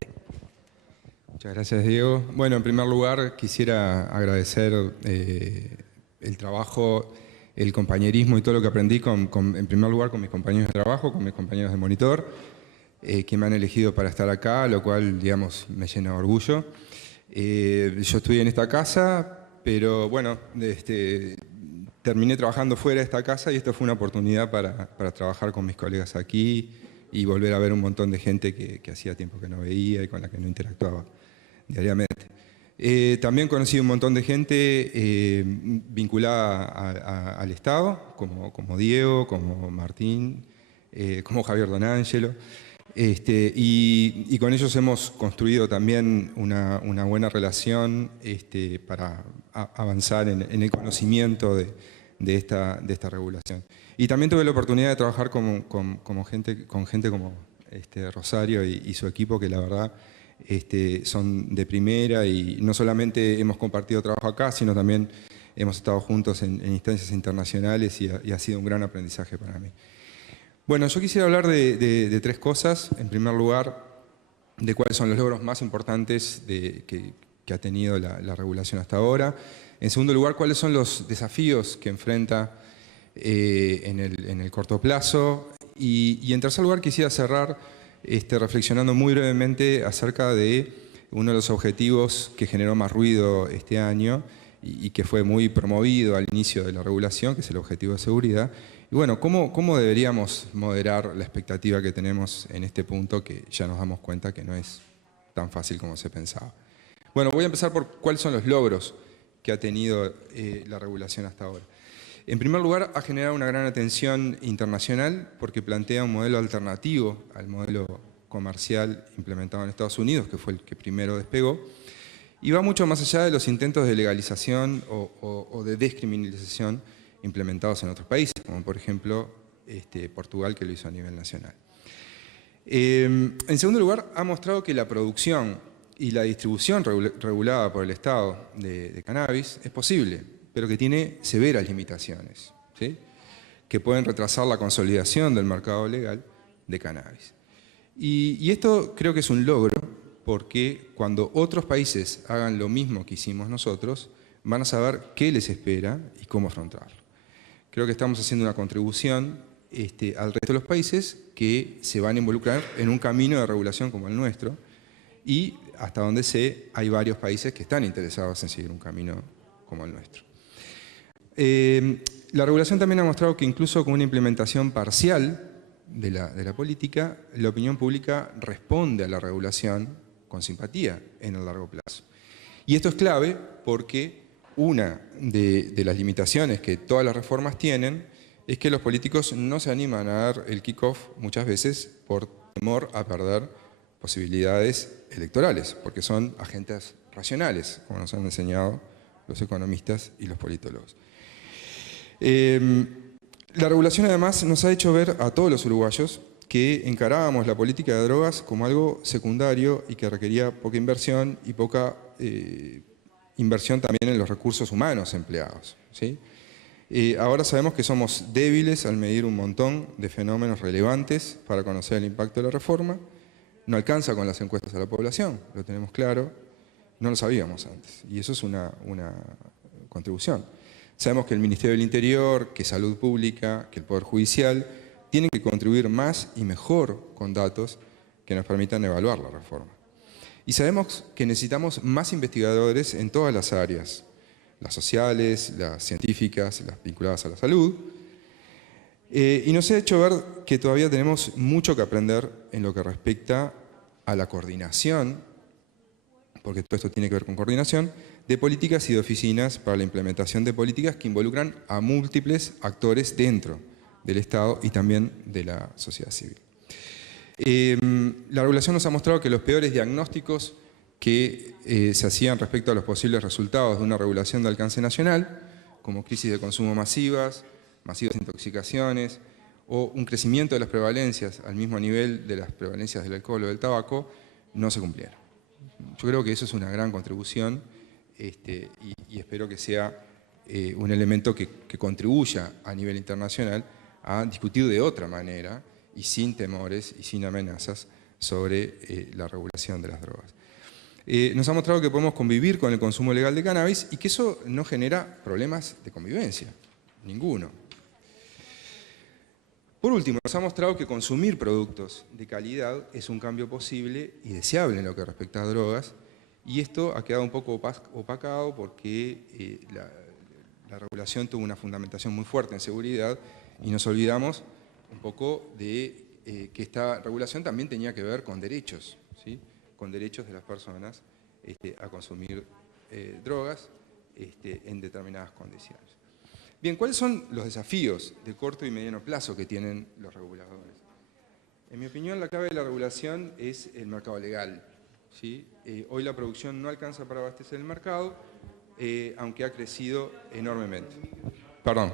Muchas gracias, Diego. Bueno, en primer lugar quisiera agradecer el trabajo, el compañerismo y todo lo que aprendí, en primer lugar con mis compañeros de trabajo, con mis compañeros de monitor, que me han elegido para estar acá, lo cual, digamos, me llena de orgullo. Yo estudié en esta casa, pero bueno, terminé trabajando fuera de esta casa y esto fue una oportunidad para trabajar con mis colegas aquí y volver a ver un montón de gente que hacía tiempo que no veía y con la que no interactuaba diariamente. También conocí un montón de gente vinculada al Estado, como Diego, como Martín, como Javier Donangelo, y con ellos hemos construido también una buena relación para avanzar en el conocimiento de esta regulación. Y también tuve la oportunidad de trabajar con gente como Rosario y su equipo, que la verdad son de primera, y no solamente hemos compartido trabajo acá, sino también hemos estado juntos en instancias internacionales y ha sido un gran aprendizaje para mí. Bueno, yo quisiera hablar de tres cosas. En primer lugar, de cuáles son los logros más importantes que ha tenido la regulación hasta ahora. En segundo lugar, cuáles son los desafíos que enfrenta en el corto plazo. Y en tercer lugar, quisiera cerrar reflexionando muy brevemente acerca de uno de los objetivos que generó más ruido este año y que fue muy promovido al inicio de la regulación, que es el objetivo de seguridad. Y bueno, ¿cómo deberíamos moderar la expectativa que tenemos en este punto, que ya nos damos cuenta que no es tan fácil como se pensaba? Bueno, voy a empezar por cuáles son los logros que ha tenido la regulación hasta ahora. En primer lugar, ha generado una gran atención internacional porque plantea un modelo alternativo al modelo comercial implementado en Estados Unidos, que fue el que primero despegó, y va mucho más allá de los intentos de legalización o de descriminalización implementados en otros países, como por ejemplo Portugal, que lo hizo a nivel nacional. En segundo lugar, ha mostrado que la producción y la distribución regulada por el Estado de cannabis es posible, pero que tiene severas limitaciones, ¿sí?, que pueden retrasar la consolidación del mercado legal de cannabis. Y esto creo que es un logro, porque cuando otros países hagan lo mismo que hicimos nosotros, van a saber qué les espera y cómo afrontarlo. Creo que estamos haciendo una contribución al resto de los países que se van a involucrar en un camino de regulación como el nuestro, y hasta donde sé, hay varios países que están interesados en seguir un camino como el nuestro. La regulación también ha mostrado que incluso con una implementación parcial de la política, la opinión pública responde a la regulación con simpatía en el largo plazo. Y esto es clave porque una de las limitaciones que todas las reformas tienen es que los políticos no se animan a dar el kick-off muchas veces por temor a perder posibilidades electorales, porque son agentes racionales, como nos han enseñado los economistas y los politólogos. La regulación además nos ha hecho ver a todos los uruguayos que encarábamos la política de drogas como algo secundario y que requería poca inversión y poca inversión también en los recursos humanos empleados, ¿sí? Ahora sabemos que somos débiles al medir un montón de fenómenos relevantes para conocer el impacto de la reforma. No alcanza con las encuestas a la población, lo tenemos claro, no lo sabíamos antes, y eso es una contribución. Sabemos que el Ministerio del Interior, que Salud Pública, que el Poder Judicial tienen que contribuir más y mejor con datos que nos permitan evaluar la reforma. Y sabemos que necesitamos más investigadores en todas las áreas, las sociales, las científicas, las vinculadas a la salud. Y nos ha hecho ver que todavía tenemos mucho que aprender en lo que respecta a la coordinación, porque todo esto tiene que ver con coordinación, de políticas y de oficinas para la implementación de políticas que involucran a múltiples actores dentro del Estado y también de la sociedad civil. La regulación nos ha mostrado que los peores diagnósticos que se hacían respecto a los posibles resultados de una regulación de alcance nacional, como crisis de consumo masivas intoxicaciones o un crecimiento de las prevalencias al mismo nivel de las prevalencias del alcohol o del tabaco, no se cumplieron. Yo creo que eso es una gran contribución y espero que sea un elemento que contribuya a nivel internacional a discutir de otra manera y sin temores y sin amenazas sobre la regulación de las drogas. Nos ha mostrado que podemos convivir con el consumo legal de cannabis y que eso no genera problemas de convivencia, ninguno. Por último, nos ha mostrado que consumir productos de calidad es un cambio posible y deseable en lo que respecta a drogas, y esto ha quedado un poco opacado porque la regulación tuvo una fundamentación muy fuerte en seguridad y nos olvidamos un poco de que esta regulación también tenía que ver con derechos, ¿sí?, con derechos de las personas a consumir drogas en determinadas condiciones. Bien, ¿cuáles son los desafíos de corto y mediano plazo que tienen los reguladores? En mi opinión, la clave de la regulación es el mercado legal, ¿sí? Hoy la producción no alcanza para abastecer el mercado, aunque ha crecido enormemente. Perdón.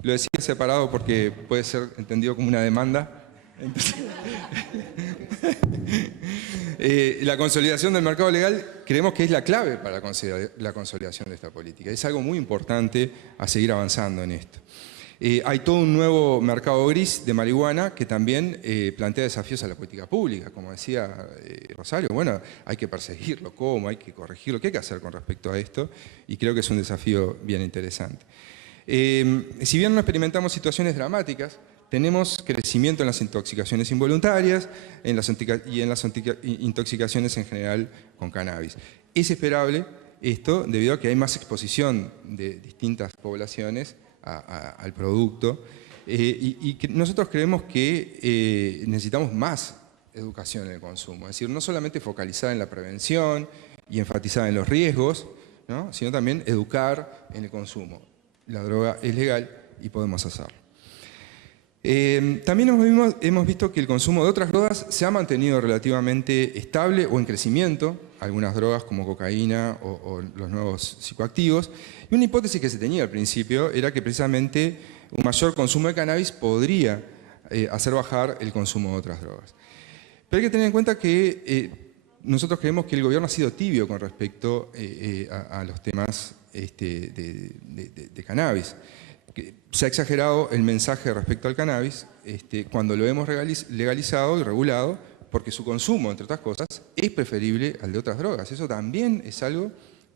Lo decía separado porque puede ser entendido como una demanda. La consolidación del mercado legal creemos que es la clave para la consolidación de esta política. Es algo muy importante a seguir avanzando en esto. Hay todo un nuevo mercado gris de marihuana que también plantea desafíos a la política pública. Como decía Rosario, bueno, hay que perseguirlo, ¿cómo? Hay que corregirlo, ¿qué hay que hacer con respecto a esto? Y creo que es un desafío bien interesante. Si bien no experimentamos situaciones dramáticas, tenemos crecimiento en las intoxicaciones involuntarias y en las intoxicaciones en general con cannabis. Es esperable esto debido a que hay más exposición de distintas poblaciones al producto y que nosotros creemos que necesitamos más educación en el consumo, es decir, no solamente focalizada en la prevención y enfatizada en los riesgos, ¿no?, sino también educar en el consumo. la droga es legal y podemos hacerlo. También hemos visto que el consumo de otras drogas se ha mantenido relativamente estable o en crecimiento, algunas drogas como cocaína o los nuevos psicoactivos. Y una hipótesis que se tenía al principio era que precisamente un mayor consumo de cannabis podría hacer bajar el consumo de otras drogas. Pero hay que tener en cuenta que nosotros creemos que el gobierno ha sido tibio con respecto a los temas de cannabis. Que se ha exagerado el mensaje respecto al cannabis cuando lo hemos legalizado y regulado, porque su consumo, entre otras cosas, es preferible al de otras drogas. Eso también es algo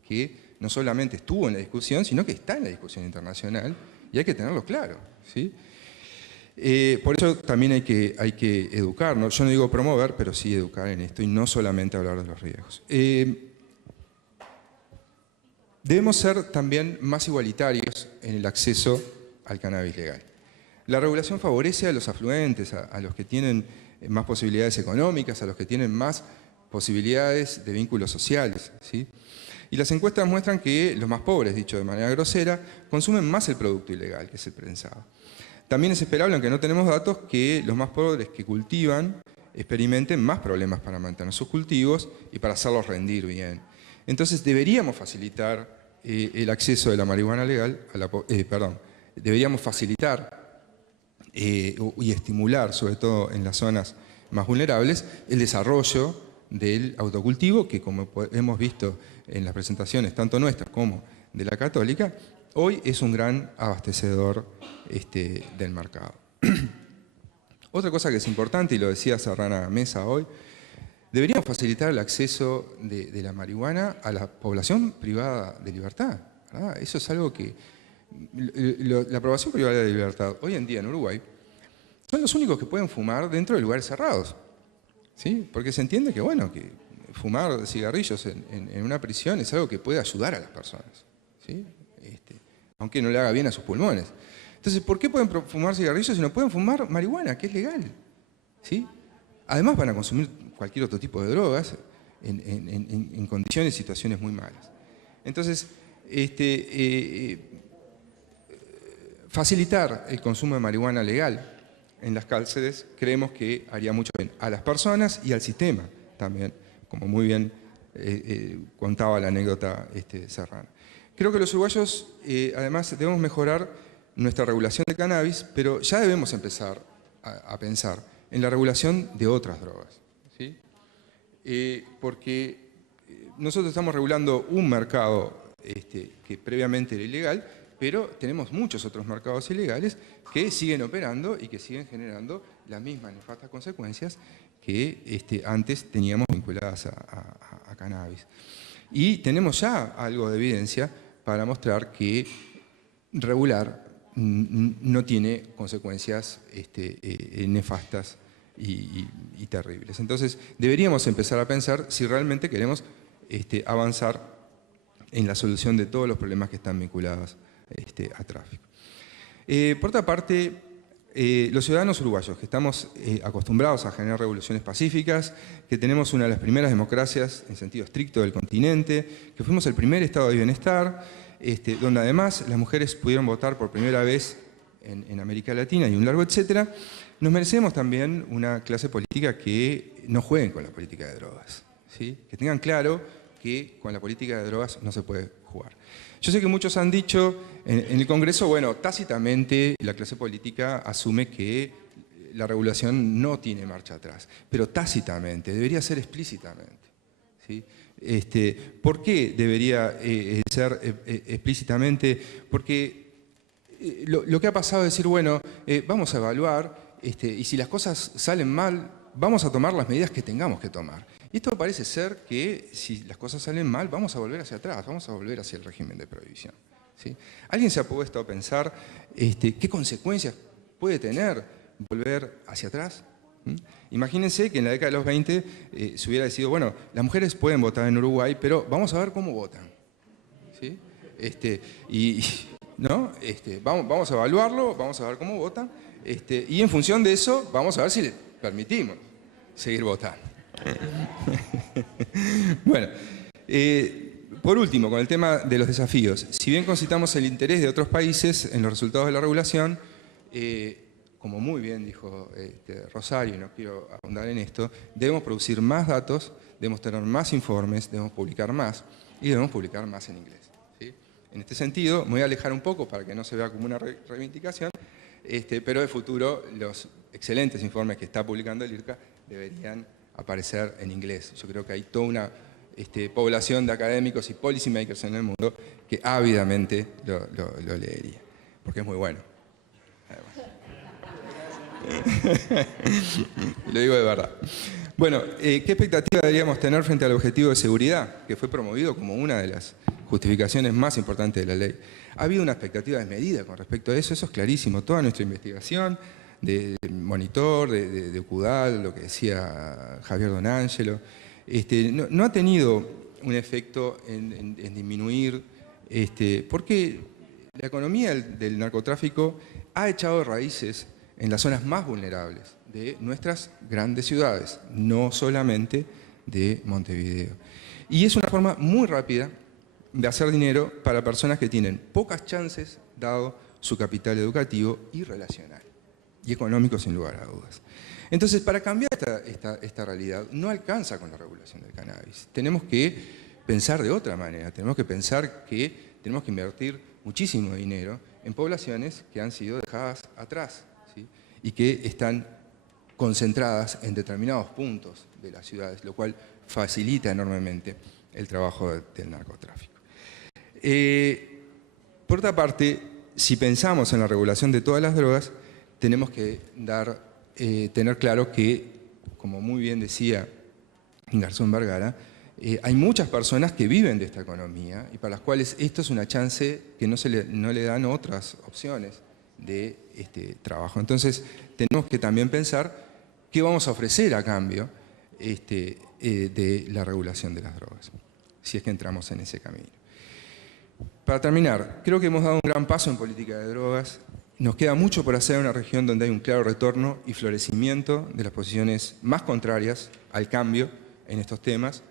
que no solamente estuvo en la discusión, sino que está en la discusión internacional y hay que tenerlo claro, ¿sí? Por eso también hay que educarnos. Yo no digo promover, pero sí educar en esto y no solamente hablar de los riesgos. Debemos ser también más igualitarios en el acceso al cannabis legal. La regulación favorece a los afluentes, a los que tienen más posibilidades económicas, a los que tienen más posibilidades de vínculos sociales, ¿sí? Y las encuestas muestran que los más pobres, dicho de manera grosera, consumen más el producto ilegal, que es el prensado. También es esperable, aunque no tenemos datos, que los más pobres que cultivan experimenten más problemas para mantener sus cultivos y para hacerlos rendir bien. Entonces deberíamos facilitar el acceso de la marihuana legal, deberíamos facilitar y estimular, sobre todo en las zonas más vulnerables, el desarrollo del autocultivo, que como hemos visto en las presentaciones tanto nuestras como de la Católica, hoy es un gran abastecedor del mercado. Otra cosa que es importante, y lo decía Serrana Mesa hoy, deberíamos facilitar el acceso de la marihuana a la población privada de libertad, ¿verdad? Eso es algo que... La población privada de libertad, hoy en día en Uruguay, son los únicos que pueden fumar dentro de lugares cerrados, ¿sí? Porque se entiende que, bueno, que fumar cigarrillos en una prisión es algo que puede ayudar a las personas, ¿sí? Aunque no le haga bien a sus pulmones. Entonces, ¿por qué pueden fumar cigarrillos si no pueden fumar marihuana, que es legal? ¿Sí? Además van a consumir cualquier otro tipo de drogas en condiciones y situaciones muy malas. Entonces, facilitar el consumo de marihuana legal en las cárceles creemos que haría mucho bien a las personas y al sistema también, como muy bien contaba la anécdota Serrana. Creo que los uruguayos, además, debemos mejorar nuestra regulación de cannabis, pero ya debemos empezar a pensar en la regulación de otras drogas, ¿sí? Porque nosotros estamos regulando un mercado que previamente era ilegal, pero tenemos muchos otros mercados ilegales que siguen operando y que siguen generando las mismas nefastas consecuencias que antes teníamos vinculadas a cannabis. Y tenemos ya algo de evidencia para mostrar que regular no tiene consecuencias nefastas y terribles. Entonces, deberíamos empezar a pensar si realmente queremos avanzar en la solución de todos los problemas que están vinculados a tráfico. Por otra parte, los ciudadanos uruguayos, que estamos acostumbrados a generar revoluciones pacíficas, que tenemos una de las primeras democracias en sentido estricto del continente, que fuimos el primer estado de bienestar, donde además las mujeres pudieron votar por primera vez en América Latina y un largo etcétera, nos merecemos también una clase política que no jueguen con la política de drogas, ¿sí? Que tengan claro que con la política de drogas no se puede jugar. Yo sé que muchos han dicho en el Congreso, bueno, tácitamente la clase política asume que la regulación no tiene marcha atrás, pero tácitamente, debería ser explícitamente, ¿sí? ¿Por qué debería ser explícitamente? Porque lo que ha pasado es decir, bueno, vamos a evaluar y si las cosas salen mal, vamos a tomar las medidas que tengamos que tomar. Y esto parece ser que si las cosas salen mal, vamos a volver hacia atrás, vamos a volver hacia el régimen de prohibición, ¿sí? ¿Alguien se ha puesto a pensar qué consecuencias puede tener volver hacia atrás? Imagínense que en la década de los 20 se hubiera decidido, bueno, las mujeres pueden votar en Uruguay, pero vamos a ver cómo votan, ¿sí? ¿No? Vamos a evaluarlo, vamos a ver cómo votan, y en función de eso vamos a ver si le permitimos seguir votando. Bueno, Por último, con el tema de los desafíos, si bien concitamos el interés de otros países en los resultados de la regulación, como muy bien dijo Rosario, y no quiero ahondar en esto, debemos producir más datos, debemos tener más informes, debemos publicar más y debemos publicar más en inglés, ¿sí? En este sentido, me voy a alejar un poco para que no se vea como una reivindicación, pero de futuro los excelentes informes que está publicando el IRCA deberían aparecer en inglés. Yo creo que hay toda una población de académicos y policy makers en el mundo que ávidamente lo leería, porque es muy bueno. Lo digo de verdad. Bueno, ¿qué expectativa deberíamos tener frente al objetivo de seguridad, que fue promovido como una de las justificaciones más importantes de la ley? Ha habido una expectativa desmedida con respecto a eso, eso es clarísimo. Toda nuestra investigación de Monitor, de UCUDAL, lo que decía Javier Donangelo, no ha tenido un efecto en disminuir, porque la economía del narcotráfico ha echado raíces en las zonas más vulnerables de nuestras grandes ciudades, no solamente de Montevideo. Y es una forma muy rápida de hacer dinero para personas que tienen pocas chances, dado su capital educativo y relacional, y económico sin lugar a dudas. Entonces, para cambiar esta realidad, no alcanza con la regulación del cannabis. Tenemos que pensar de otra manera, tenemos que pensar que tenemos que invertir muchísimo dinero en poblaciones que han sido dejadas atrás, ¿sí? Y que están concentradas en determinados puntos de las ciudades, lo cual facilita enormemente el trabajo del narcotráfico. Por otra parte, si pensamos en la regulación de todas las drogas, tenemos que tener claro que, como muy bien decía Garzón Vergara, hay muchas personas que viven de esta economía y para las cuales esto es una chance que no le dan otras opciones de trabajo. Entonces, tenemos que también pensar qué vamos a ofrecer a cambio de la regulación de las drogas, si es que entramos en ese camino. Para terminar, creo que hemos dado un gran paso en política de drogas. Nos queda mucho por hacer en una región donde hay un claro retorno y florecimiento de las posiciones más contrarias al cambio en estos temas.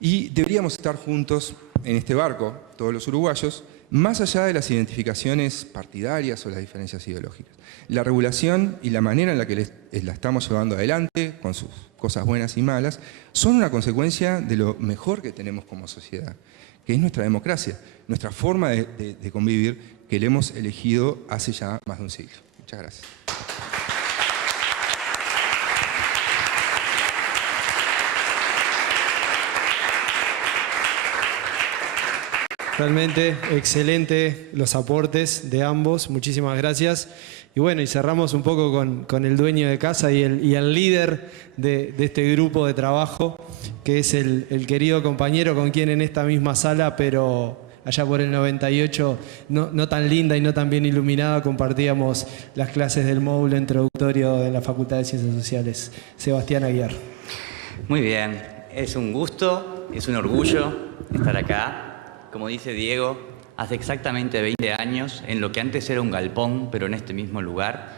Y deberíamos estar juntos en este barco, todos los uruguayos, más allá de las identificaciones partidarias o las diferencias ideológicas. La regulación y la manera en la que la estamos llevando adelante, con sus cosas buenas y malas, son una consecuencia de lo mejor que tenemos como sociedad, que es nuestra democracia, nuestra forma de convivir que le hemos elegido hace ya más de un siglo. Muchas gracias. Realmente excelente los aportes de ambos, muchísimas gracias. Y bueno, y cerramos un poco con el dueño de casa y el líder de este grupo de trabajo, que es el querido compañero con quien en esta misma sala, pero allá por el 98, no tan linda y no tan bien iluminada, compartíamos las clases del módulo introductorio de la Facultad de Ciencias Sociales. Sebastián Aguiar. Muy bien, es un gusto, es un orgullo estar acá. Como dice Diego, hace exactamente 20 años, en lo que antes era un galpón, pero en este mismo lugar,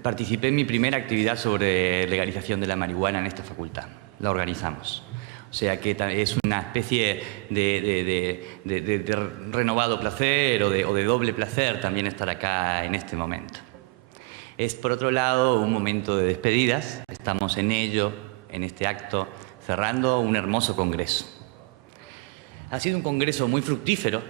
participé en mi primera actividad sobre legalización de la marihuana en esta facultad. La organizamos. O sea que es una especie de renovado placer o de doble placer también estar acá en este momento. Es, por otro lado, un momento de despedidas. Estamos en ello, en este acto, cerrando un hermoso congreso. Ha sido un congreso muy fructífero,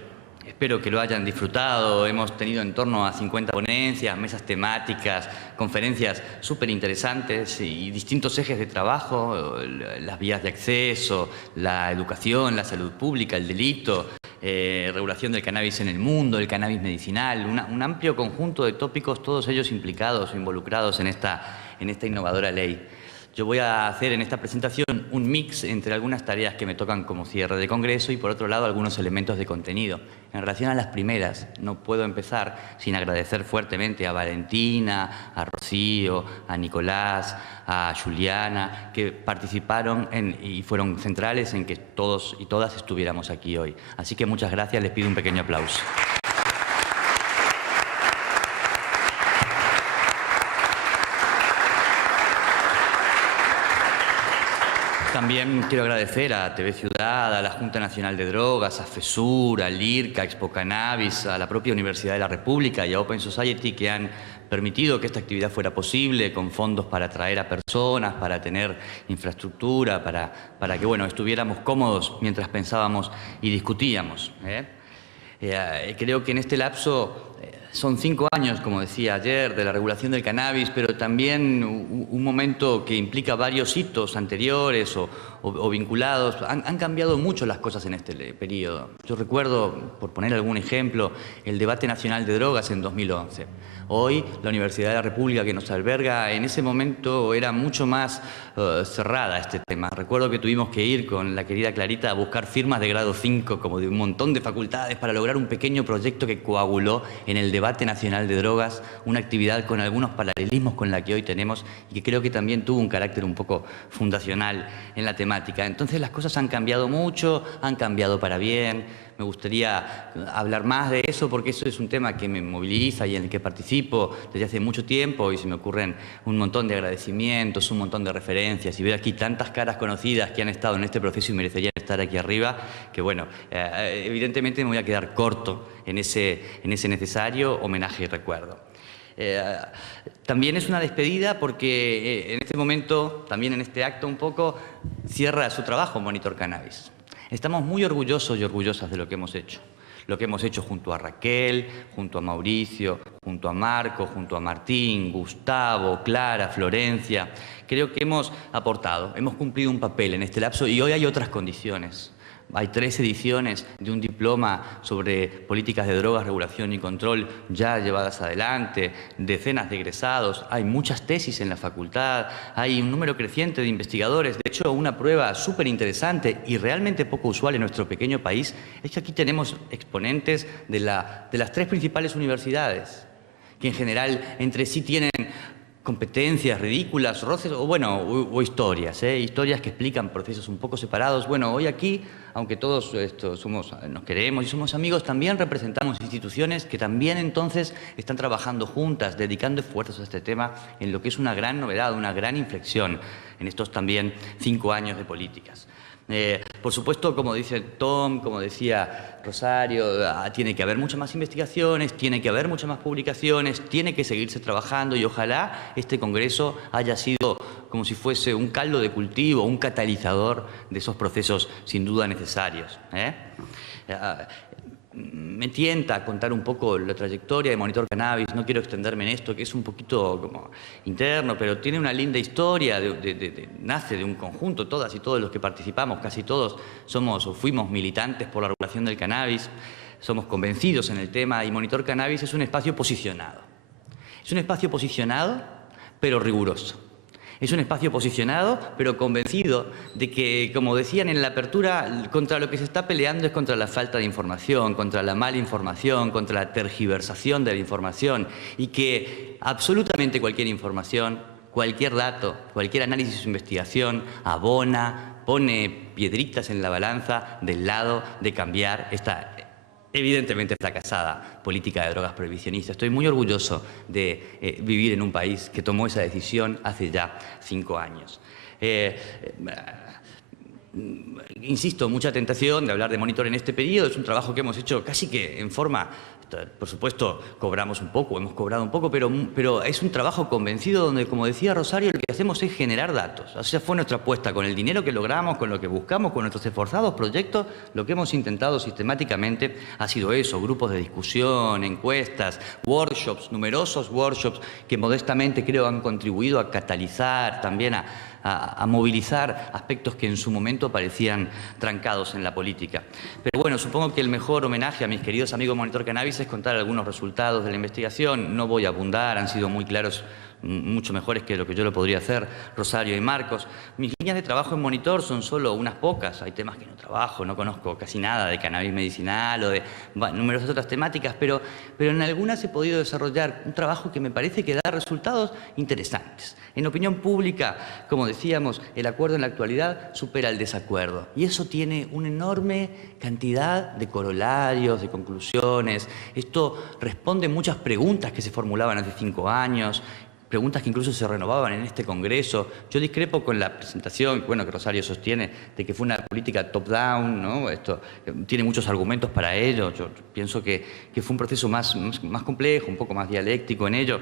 espero que lo hayan disfrutado. Hemos tenido en torno a 50 ponencias, mesas temáticas, conferencias súper interesantes y distintos ejes de trabajo, las vías de acceso, la educación, la salud pública, el delito, regulación del cannabis en el mundo, el cannabis medicinal, un amplio conjunto de tópicos, todos ellos implicados o involucrados en esta innovadora ley. Yo voy a hacer en esta presentación un mix entre algunas tareas que me tocan como cierre de congreso y por otro lado algunos elementos de contenido. En relación a las primeras, no puedo empezar sin agradecer fuertemente a Valentina, a Rocío, a Nicolás, a Juliana, que participaron y fueron centrales en que todos y todas estuviéramos aquí hoy. Así que muchas gracias, les pido un pequeño aplauso. También quiero agradecer a TV Ciudad, a la Junta Nacional de Drogas, a FESUR, al IRCA, a Expo Cannabis, a la propia Universidad de la República y a Open Society, que han permitido que esta actividad fuera posible, con fondos para atraer a personas, para tener infraestructura, para que bueno, estuviéramos cómodos mientras pensábamos y discutíamos. Creo que en este lapso son 5 años, como decía ayer, de la regulación del cannabis, pero también un momento que implica varios hitos anteriores o vinculados. Han cambiado mucho las cosas en este periodo. Yo recuerdo, por poner algún ejemplo, el debate nacional de drogas en 2011. Hoy, la Universidad de la República que nos alberga, en ese momento era mucho más cerrada este tema. Recuerdo que tuvimos que ir con la querida Clarita a buscar firmas de grado 5, como de un montón de facultades, para lograr un pequeño proyecto que coaguló en el debate nacional de drogas, una actividad con algunos paralelismos con la que hoy tenemos y que creo que también tuvo un carácter un poco fundacional en la temática. Entonces las cosas han cambiado mucho, han cambiado para bien. Me gustaría hablar más de eso porque eso es un tema que me moviliza y en el que participo desde hace mucho tiempo y se me ocurren un montón de agradecimientos, un montón de referencias y veo aquí tantas caras conocidas que han estado en este proceso y merecerían estar aquí arriba, que bueno, evidentemente me voy a quedar corto en ese necesario homenaje y recuerdo. También es una despedida porque en este momento, también en este acto un poco, cierra su trabajo Monitor Cannabis. Estamos muy orgullosos y orgullosas de lo que hemos hecho. Lo que hemos hecho junto a Raquel, junto a Mauricio, junto a Marco, junto a Martín, Gustavo, Clara, Florencia. Creo que hemos aportado, hemos cumplido un papel en este lapso y hoy hay otras condiciones. Hay 3 ediciones de un diploma sobre políticas de drogas, regulación y control ya llevadas adelante, decenas de egresados, hay muchas tesis en la facultad, hay un número creciente de investigadores. De hecho, una prueba súper interesante y realmente poco usual en nuestro pequeño país es que aquí tenemos exponentes de las 3 principales universidades, que en general entre sí tienen competencias ridículas, roces o historias, historias que explican procesos un poco separados. Bueno, hoy aquí, aunque todos nos queremos y somos amigos, también representamos instituciones que también entonces están trabajando juntas, dedicando esfuerzos a este tema en lo que es una gran novedad, una gran inflexión en estos también 5 años de políticas. Por supuesto, como dice Tom, como decía Rosario, tiene que haber muchas más investigaciones, tiene que haber muchas más publicaciones, tiene que seguirse trabajando y ojalá este Congreso haya sido como si fuese un caldo de cultivo, un catalizador de esos procesos sin duda necesarios. Me tienta contar un poco la trayectoria de Monitor Cannabis, no quiero extenderme en esto, que es un poquito como interno, pero tiene una linda historia, nace de un conjunto, todas y todos los que participamos, casi todos somos o fuimos militantes por la regulación del cannabis, somos convencidos en el tema y Monitor Cannabis es un espacio posicionado. Es un espacio posicionado, pero riguroso. Es un espacio posicionado, pero convencido de que, como decían en la apertura, contra lo que se está peleando es contra la falta de información, contra la mala información, contra la tergiversación de la información y que absolutamente cualquier información, cualquier dato, cualquier análisis o investigación abona, pone piedritas en la balanza del lado de cambiar esta evidentemente fracasada política de drogas prohibicionistas. Estoy muy orgulloso de vivir en un país que tomó esa decisión hace ya 5 años. Insisto, mucha tentación de hablar de Monitor en este periodo. Es un trabajo que hemos hecho casi que en forma, por supuesto, cobramos un poco, hemos cobrado un poco, pero es un trabajo convencido donde, como decía Rosario, lo que hacemos es generar datos. O sea, fue nuestra apuesta con el dinero que logramos, con lo que buscamos, con nuestros esforzados proyectos. Lo que hemos intentado sistemáticamente ha sido eso, grupos de discusión, encuestas, workshops, numerosos workshops que modestamente creo han contribuido a catalizar, también a movilizar aspectos que en su momento parecían trancados en la política. Pero bueno, supongo que el mejor homenaje a mis queridos amigos Monitor Cannabis es contar algunos resultados de la investigación. No voy a abundar, han sido muy claros, mucho mejores que lo que yo lo podría hacer, Rosario y Marcos. Mis líneas de trabajo en Monitor son solo unas pocas. Hay temas que no trabajo, no conozco casi nada de cannabis medicinal o de numerosas otras temáticas, pero en algunas he podido desarrollar un trabajo que me parece que da resultados interesantes. En opinión pública, como decíamos, el acuerdo en la actualidad supera el desacuerdo. Y eso tiene una enorme cantidad de corolarios, de conclusiones. Esto responde muchas preguntas que se formulaban hace 5 años, preguntas que incluso se renovaban en este Congreso. Yo discrepo con la presentación, bueno, que Rosario sostiene, de que fue una política top-down, ¿no? Esto tiene muchos argumentos para ello. Yo pienso que fue un proceso más complejo, un poco más dialéctico en ello,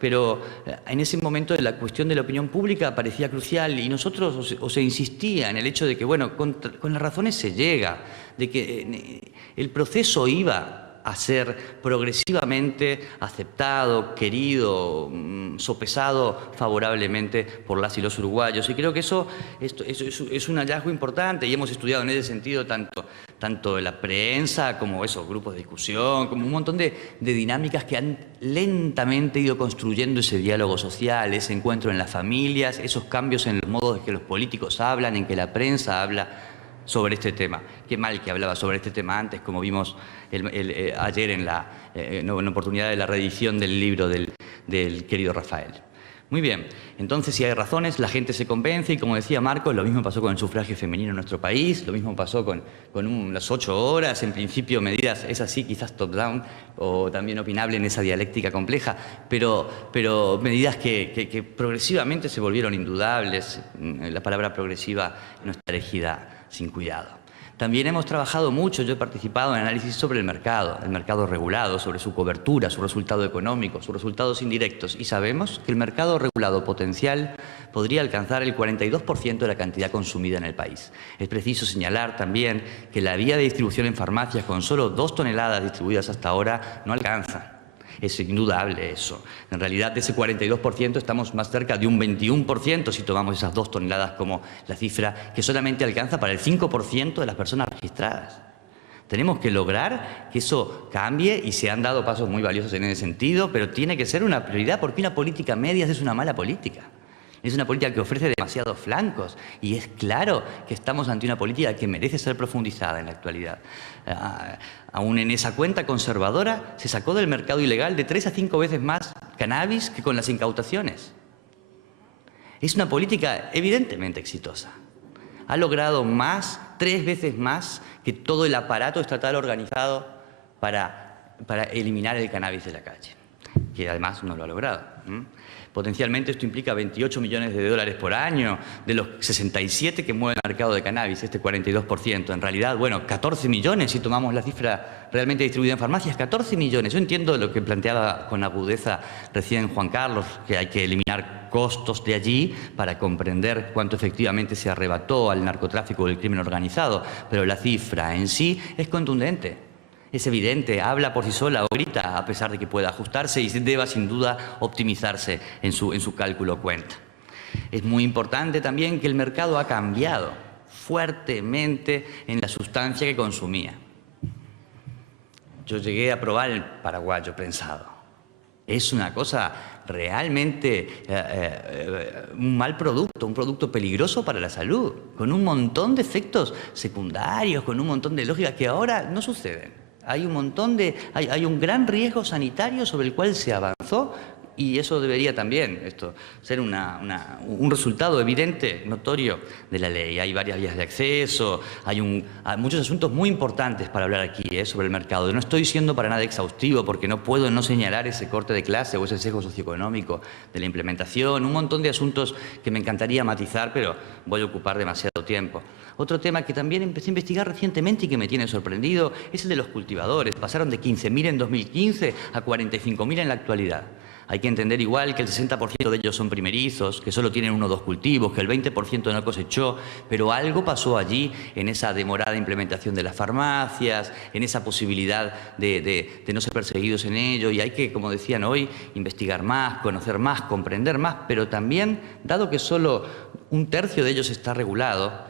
pero en ese momento la cuestión de la opinión pública parecía crucial y nosotros o se insistía en el hecho de que, bueno, con las razones se llega, de que el proceso iba a ser progresivamente aceptado, querido, sopesado favorablemente por las y los uruguayos. Y creo que eso es un hallazgo importante y hemos estudiado en ese sentido tanto la prensa como esos grupos de discusión, como un montón de dinámicas que han lentamente ido construyendo ese diálogo social, ese encuentro en las familias, esos cambios en los modos en que los políticos hablan, en que la prensa habla sobre este tema. Qué mal que hablaba sobre este tema antes, como vimos ayer en una oportunidad de la reedición del libro del querido Rafael. Muy bien, entonces si hay razones, la gente se convence y como decía Marcos, lo mismo pasó con el sufragio femenino en nuestro país, lo mismo pasó con las 8 horas, en principio medidas, es así, quizás top-down o también opinable en esa dialéctica compleja, pero medidas que progresivamente se volvieron indudables. La palabra progresiva no está elegida sin cuidado. También hemos trabajado mucho, yo he participado en análisis sobre el mercado regulado, sobre su cobertura, su resultado económico, sus resultados indirectos, y sabemos que el mercado regulado potencial podría alcanzar el 42% de la cantidad consumida en el país. Es preciso señalar también que la vía de distribución en farmacias con solo 2 toneladas distribuidas hasta ahora no alcanza. Es indudable eso. En realidad, de ese 42% estamos más cerca de un 21% si tomamos esas 2 toneladas como la cifra que solamente alcanza para el 5% de las personas registradas. Tenemos que lograr que eso cambie y se han dado pasos muy valiosos en ese sentido, pero tiene que ser una prioridad porque una política medias es una mala política. Es una política que ofrece demasiados flancos y es claro que estamos ante una política que merece ser profundizada en la actualidad. Aún en esa cuenta conservadora se sacó del mercado ilegal de 3 a 5 veces más cannabis que con las incautaciones. Es una política evidentemente exitosa. Ha logrado 3 veces más que todo el aparato estatal organizado para eliminar el cannabis de la calle, que además no lo ha logrado. Potencialmente esto implica 28 millones de dólares por año, de los 67 que mueve el mercado de cannabis, este 42%. En realidad, bueno, 14 millones si tomamos la cifra realmente distribuida en farmacias, 14 millones. Yo entiendo lo que planteaba con agudeza recién Juan Carlos, que hay que eliminar costos de allí para comprender cuánto efectivamente se arrebató al narcotráfico o al crimen organizado, pero la cifra en sí es contundente. Es evidente, habla por sí sola o grita, a pesar de que pueda ajustarse y deba sin duda optimizarse en su cálculo cuenta. Es muy importante también que el mercado ha cambiado fuertemente en la sustancia que consumía. Yo llegué a probar el paraguayo prensado. Es una cosa realmente un mal producto, un producto peligroso para la salud, con un montón de efectos secundarios, con un montón de lógicas que ahora no suceden. Hay un gran riesgo sanitario sobre el cual se avanzó y eso debería también ser un resultado evidente, notorio de la ley. Hay varias vías de acceso, hay muchos asuntos muy importantes para hablar aquí sobre el mercado. No estoy siendo para nada exhaustivo porque no puedo no señalar ese corte de clase o ese sesgo socioeconómico de la implementación, un montón de asuntos que me encantaría matizar, pero voy a ocupar demasiado tiempo. Otro tema que también empecé a investigar recientemente y que me tiene sorprendido es el de los cultivadores. Pasaron de 15.000 en 2015 a 45.000 en la actualidad. Hay que entender igual que el 60% de ellos son primerizos, que solo tienen 1 o 2 cultivos, que el 20% no cosechó, pero algo pasó allí en esa demorada implementación de las farmacias, en esa posibilidad de no ser perseguidos en ello, y hay que, como decían hoy, investigar más, conocer más, comprender más, pero también, dado que solo 1/3 de ellos está regulado,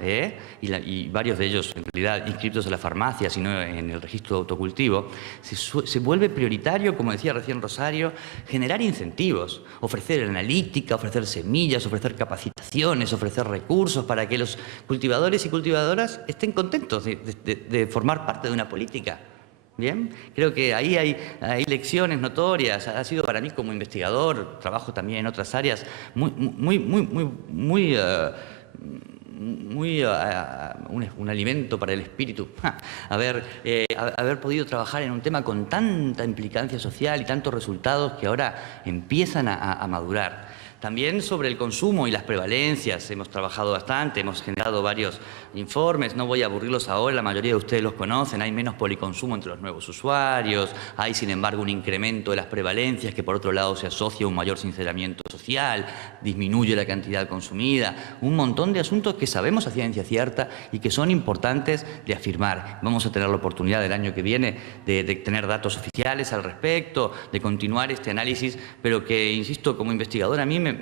y varios de ellos en realidad inscritos en la farmacia, sino en el registro de autocultivo, se vuelve prioritario, como decía recién Rosario, generar incentivos, ofrecer analítica, ofrecer semillas, ofrecer capacitaciones, ofrecer recursos para que los cultivadores y cultivadoras estén contentos de formar parte de una política. ¿Bien? Creo que ahí hay lecciones notorias. Ha sido para mí como investigador, trabajo también en otras áreas, muy un alimento para el espíritu haber podido trabajar en un tema con tanta implicancia social y tantos resultados que ahora empiezan a madurar. También sobre el consumo y las prevalencias hemos trabajado bastante, hemos generado varios informes, no voy a aburrirlos ahora, la mayoría de ustedes los conocen, hay menos policonsumo entre los nuevos usuarios, hay sin embargo un incremento de las prevalencias que por otro lado se asocia a un mayor sinceramiento social, disminuye la cantidad consumida, un montón de asuntos que sabemos a ciencia cierta y que son importantes de afirmar. Vamos a tener la oportunidad el año que viene de tener datos oficiales al respecto, de continuar este análisis, pero que, insisto, como investigador a mí me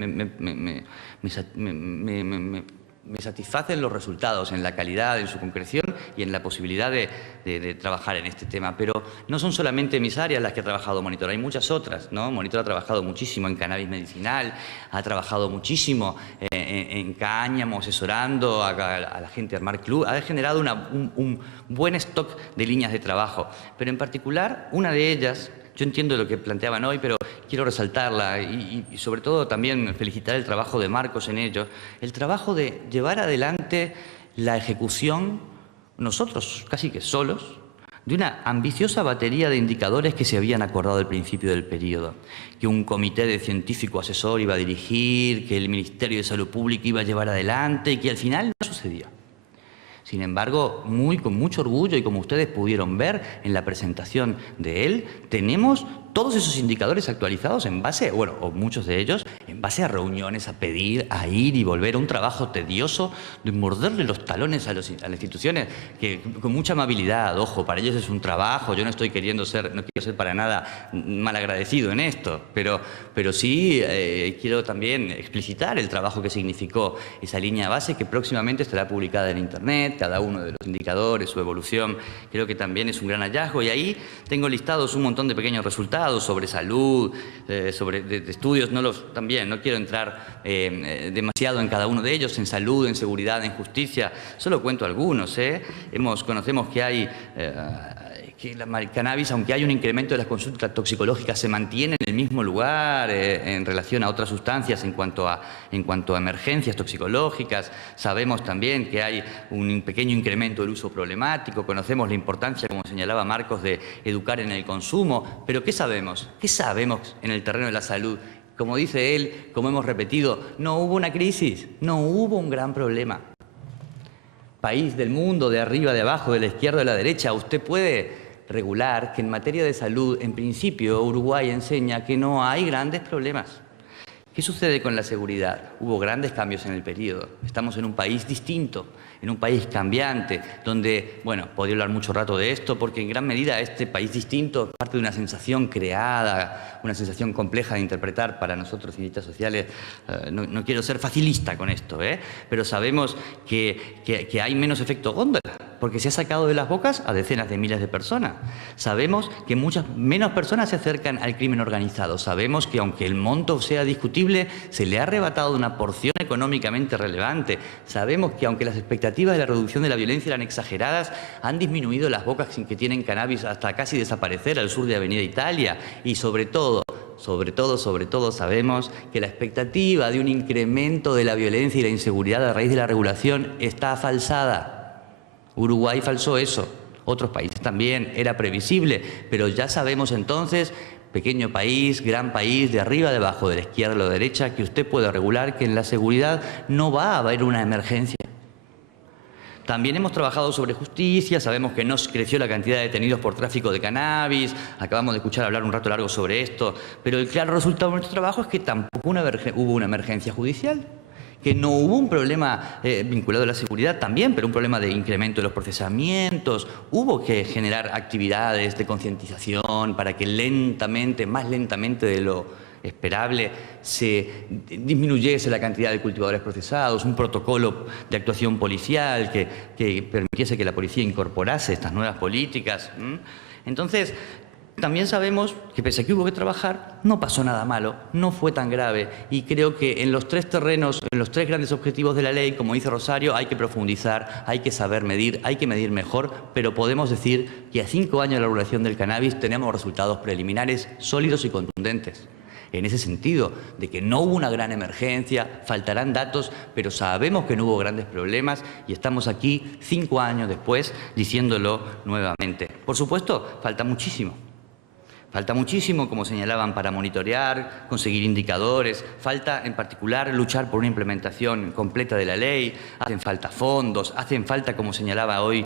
satisfacen los resultados en la calidad, en su concreción y en la posibilidad de trabajar en este tema. Pero no son solamente mis áreas las que ha trabajado Monitor, hay muchas otras, ¿no? Monitor ha trabajado muchísimo en cannabis medicinal, ha trabajado muchísimo en cáñamo, asesorando a la gente a armar club, ha generado un buen stock de líneas de trabajo. Pero en particular, una de ellas, yo entiendo lo que planteaban hoy, pero quiero resaltarla y sobre todo también felicitar el trabajo de Marcos en ello, el trabajo de llevar adelante la ejecución, nosotros casi que solos, de una ambiciosa batería de indicadores que se habían acordado al principio del periodo, que un comité de científico asesor iba a dirigir, que el Ministerio de Salud Pública iba a llevar adelante y que al final no sucedió. Sin embargo, con mucho orgullo y como ustedes pudieron ver en la presentación de él, tenemos todos esos indicadores actualizados en base, bueno, o muchos de ellos, en base a reuniones, a pedir, a ir y volver, a un trabajo tedioso de morderle los talones a las instituciones, que con mucha amabilidad, ojo, para ellos es un trabajo, yo no quiero ser para nada malagradecido en esto, pero sí quiero también explicitar el trabajo que significó esa línea base que próximamente estará publicada en Internet, cada uno de los indicadores, su evolución, creo que también es un gran hallazgo y ahí tengo listados un montón de pequeños resultados sobre salud, sobre de estudios, no quiero entrar demasiado en cada uno de ellos, en salud, en seguridad, en justicia, solo cuento algunos. Conocemos que hay que el cannabis, aunque hay un incremento de las consultas toxicológicas, se mantiene en el mismo lugar en relación a otras sustancias en cuanto a emergencias toxicológicas. Sabemos también que hay un pequeño incremento del uso problemático. Conocemos la importancia, como señalaba Marcos, de educar en el consumo. Pero ¿qué sabemos? ¿Qué sabemos en el terreno de la salud? Como dice él, como hemos repetido, no hubo una crisis, no hubo un gran problema. País del mundo, de arriba, de abajo, de la izquierda, de la derecha, usted puede regular que en materia de salud, en principio, Uruguay enseña que no hay grandes problemas. ¿Qué sucede con la seguridad? Hubo grandes cambios en el periodo. Estamos en un país distinto, en un país cambiante, donde, bueno, podría hablar mucho rato de esto, porque en gran medida este país distinto es parte de una sensación creada, una sensación compleja de interpretar para nosotros, cientistas sociales. No quiero ser facilista con esto, pero sabemos que hay menos efecto góndola, porque se ha sacado de las bocas a decenas de miles de personas. Sabemos que muchas menos personas se acercan al crimen organizado. Sabemos que, aunque el monto sea discutible, se le ha arrebatado una porción económicamente relevante. Sabemos que, aunque las expectativas de la reducción de la violencia eran exageradas, han disminuido las bocas que tienen cannabis hasta casi desaparecer al sur de Avenida Italia. Y sobre todo sabemos que la expectativa de un incremento de la violencia y la inseguridad a raíz de la regulación está falsada. Uruguay falsó eso, otros países también, era previsible, pero ya sabemos entonces, pequeño país, gran país, de arriba, de abajo, de la izquierda a la derecha, que usted puede regular que en la seguridad no va a haber una emergencia. También hemos trabajado sobre justicia, sabemos que no creció la cantidad de detenidos por tráfico de cannabis, acabamos de escuchar hablar un rato largo sobre esto, pero el claro resultado de nuestro trabajo es que tampoco hubo una emergencia judicial, que no hubo un problema vinculado a la seguridad también, pero un problema de incremento de los procesamientos. Hubo que generar actividades de concientización para que lentamente, más lentamente de lo esperable, se disminuyese la cantidad de cultivadores procesados, un protocolo de actuación policial que permitiese que la policía incorporase estas nuevas políticas. Entonces, también sabemos que pese a que hubo que trabajar, no pasó nada malo, no fue tan grave y creo que en los tres terrenos, en los tres grandes objetivos de la ley, como dice Rosario, hay que profundizar, hay que saber medir, hay que medir mejor, pero podemos decir que a 5 años de la regulación del cannabis tenemos resultados preliminares sólidos y contundentes. en ese sentido, de que no hubo una gran emergencia, faltarán datos, pero sabemos que no hubo grandes problemas y estamos aquí 5 años después diciéndolo nuevamente. Por supuesto, falta muchísimo. Falta muchísimo, como señalaban, para monitorear, conseguir indicadores. Falta, en particular, luchar por una implementación completa de la ley. Hacen falta fondos, hacen falta, como señalaba hoy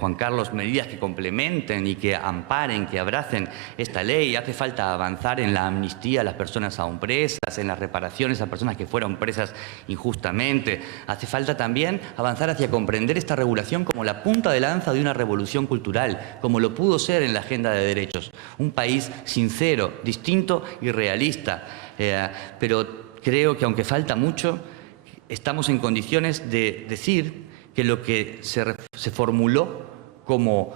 Juan Carlos, medidas que complementen y que amparen, que abracen esta ley. Hace falta avanzar en la amnistía a las personas aún presas, en las reparaciones a personas que fueron presas injustamente. Hace falta también avanzar hacia comprender esta regulación como la punta de lanza de una revolución cultural, como lo pudo ser en la agenda de derechos. Un país sincero, distinto y realista. Pero creo que aunque falta mucho, estamos en condiciones de decir que lo que se formuló como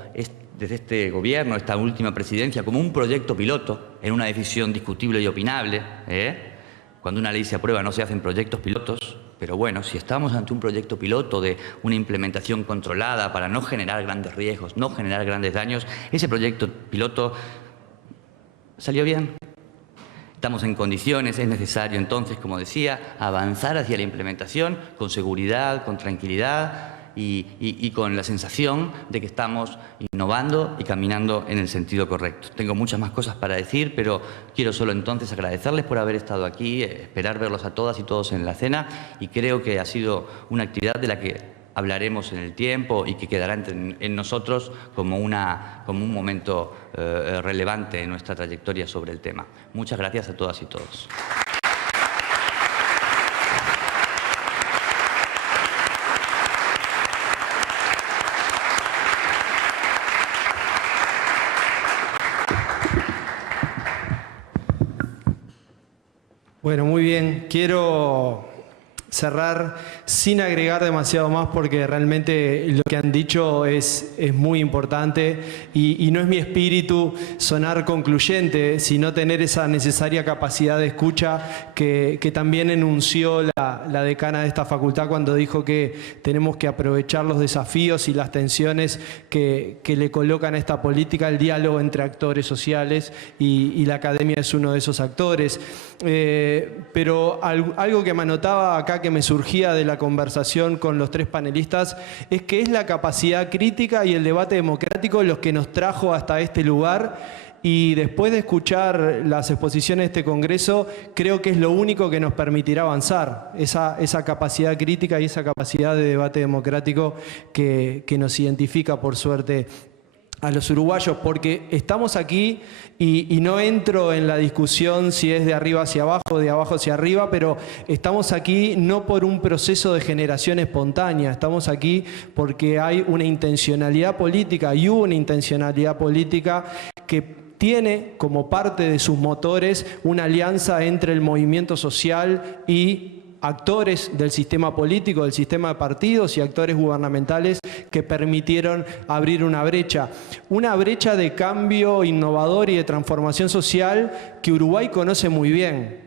desde este gobierno, esta última presidencia, como un proyecto piloto, en una decisión discutible y opinable, cuando una ley se aprueba no se hacen proyectos pilotos, pero bueno, si estamos ante un proyecto piloto de una implementación controlada para no generar grandes riesgos, no generar grandes daños, ese proyecto piloto salió bien. Estamos en condiciones, es necesario entonces, como decía, avanzar hacia la implementación con seguridad, con tranquilidad y con la sensación de que estamos innovando y caminando en el sentido correcto. Tengo muchas más cosas para decir, pero quiero solo entonces agradecerles por haber estado aquí, esperar verlos a todas y todos en la cena, y creo que ha sido una actividad de la que hablaremos en el tiempo y que quedará en nosotros como un momento relevante en nuestra trayectoria sobre el tema. Muchas gracias a todas y todos. Bueno, muy bien. Quiero cerrar sin agregar demasiado más porque realmente lo que han dicho es muy importante y no es mi espíritu sonar concluyente, sino tener esa necesaria capacidad de escucha que también enunció la decana de esta facultad cuando dijo que tenemos que aprovechar los desafíos y las tensiones que le colocan a esta política, el diálogo entre actores sociales y la academia es uno de esos actores. Pero algo que me anotaba acá que me surgía de la conversación con los tres panelistas es que es la capacidad crítica y el debate democrático los que nos trajo hasta este lugar, y después de escuchar las exposiciones de este congreso creo que es lo único que nos permitirá avanzar, esa capacidad crítica y esa capacidad de debate democrático que nos identifica por suerte a los uruguayos, porque estamos aquí y no entro en la discusión si es de arriba hacia abajo, de abajo hacia arriba, pero estamos aquí no por un proceso de generación espontánea, estamos aquí porque hay una intencionalidad política y hubo una intencionalidad política que tiene como parte de sus motores una alianza entre el movimiento social y actores del sistema político, del sistema de partidos y actores gubernamentales que permitieron abrir una brecha de cambio innovador y de transformación social que Uruguay conoce muy bien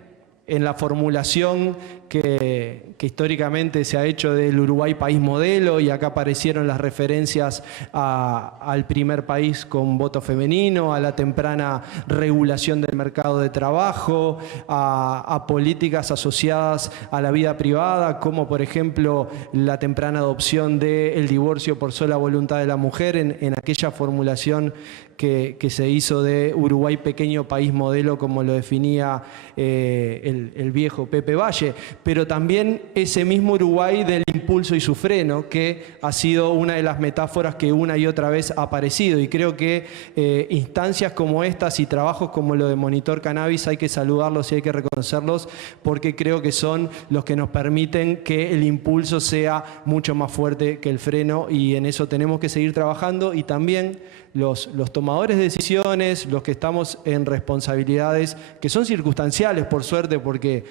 en la formulación que históricamente se ha hecho del Uruguay país modelo, y acá aparecieron las referencias al primer país con voto femenino, a la temprana regulación del mercado de trabajo, a políticas asociadas a la vida privada, como por ejemplo la temprana adopción del divorcio por sola voluntad de la mujer en aquella formulación que se hizo de Uruguay pequeño país modelo, como lo definía el viejo Pepe Valle, pero también ese mismo Uruguay del impulso y su freno, que ha sido una de las metáforas que una y otra vez ha aparecido, y creo que instancias como estas y trabajos como lo de Monitor Cannabis hay que saludarlos y hay que reconocerlos, porque creo que son los que nos permiten que el impulso sea mucho más fuerte que el freno, y en eso tenemos que seguir trabajando, y también los tomadores de decisiones, los que estamos en responsabilidades que son circunstanciales, por suerte, porque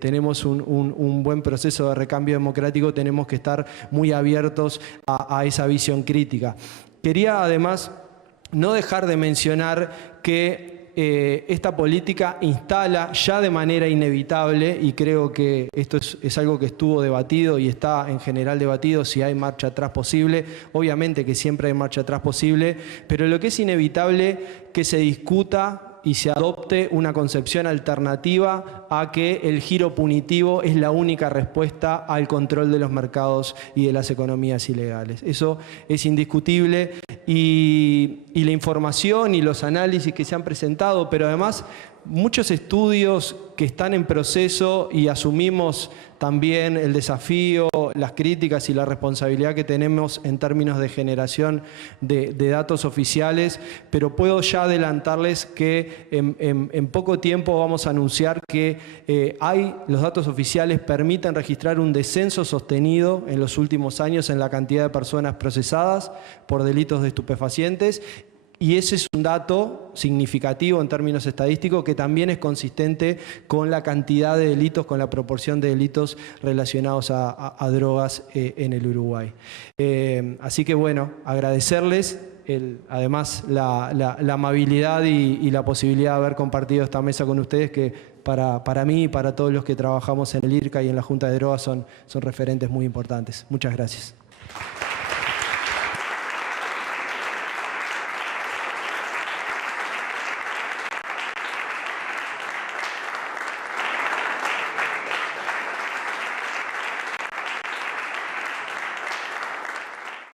tenemos un buen proceso de recambio democrático, tenemos que estar muy abiertos a esa visión crítica. Quería además no dejar de mencionar que esta política instala ya de manera inevitable, y creo que esto es algo que estuvo debatido y está en general debatido, si hay marcha atrás posible. Obviamente que siempre hay marcha atrás posible, pero lo que es inevitable que se discuta y se adopte una concepción alternativa a que el giro punitivo es la única respuesta al control de los mercados y de las economías ilegales. Eso es indiscutible y la información y los análisis que se han presentado, pero además muchos estudios que están en proceso, y asumimos también el desafío, las críticas y la responsabilidad que tenemos en términos de generación de datos oficiales, pero puedo ya adelantarles que en poco tiempo vamos a anunciar que los datos oficiales permiten registrar un descenso sostenido en los últimos años en la cantidad de personas procesadas por delitos de estupefacientes. Y ese es un dato significativo en términos estadísticos que también es consistente con la cantidad de delitos, con la proporción de delitos relacionados a drogas en el Uruguay. Así que bueno, agradecerles además la amabilidad y la posibilidad de haber compartido esta mesa con ustedes, que para mí y para todos los que trabajamos en el IRCA y en la Junta de Drogas son referentes muy importantes. Muchas gracias.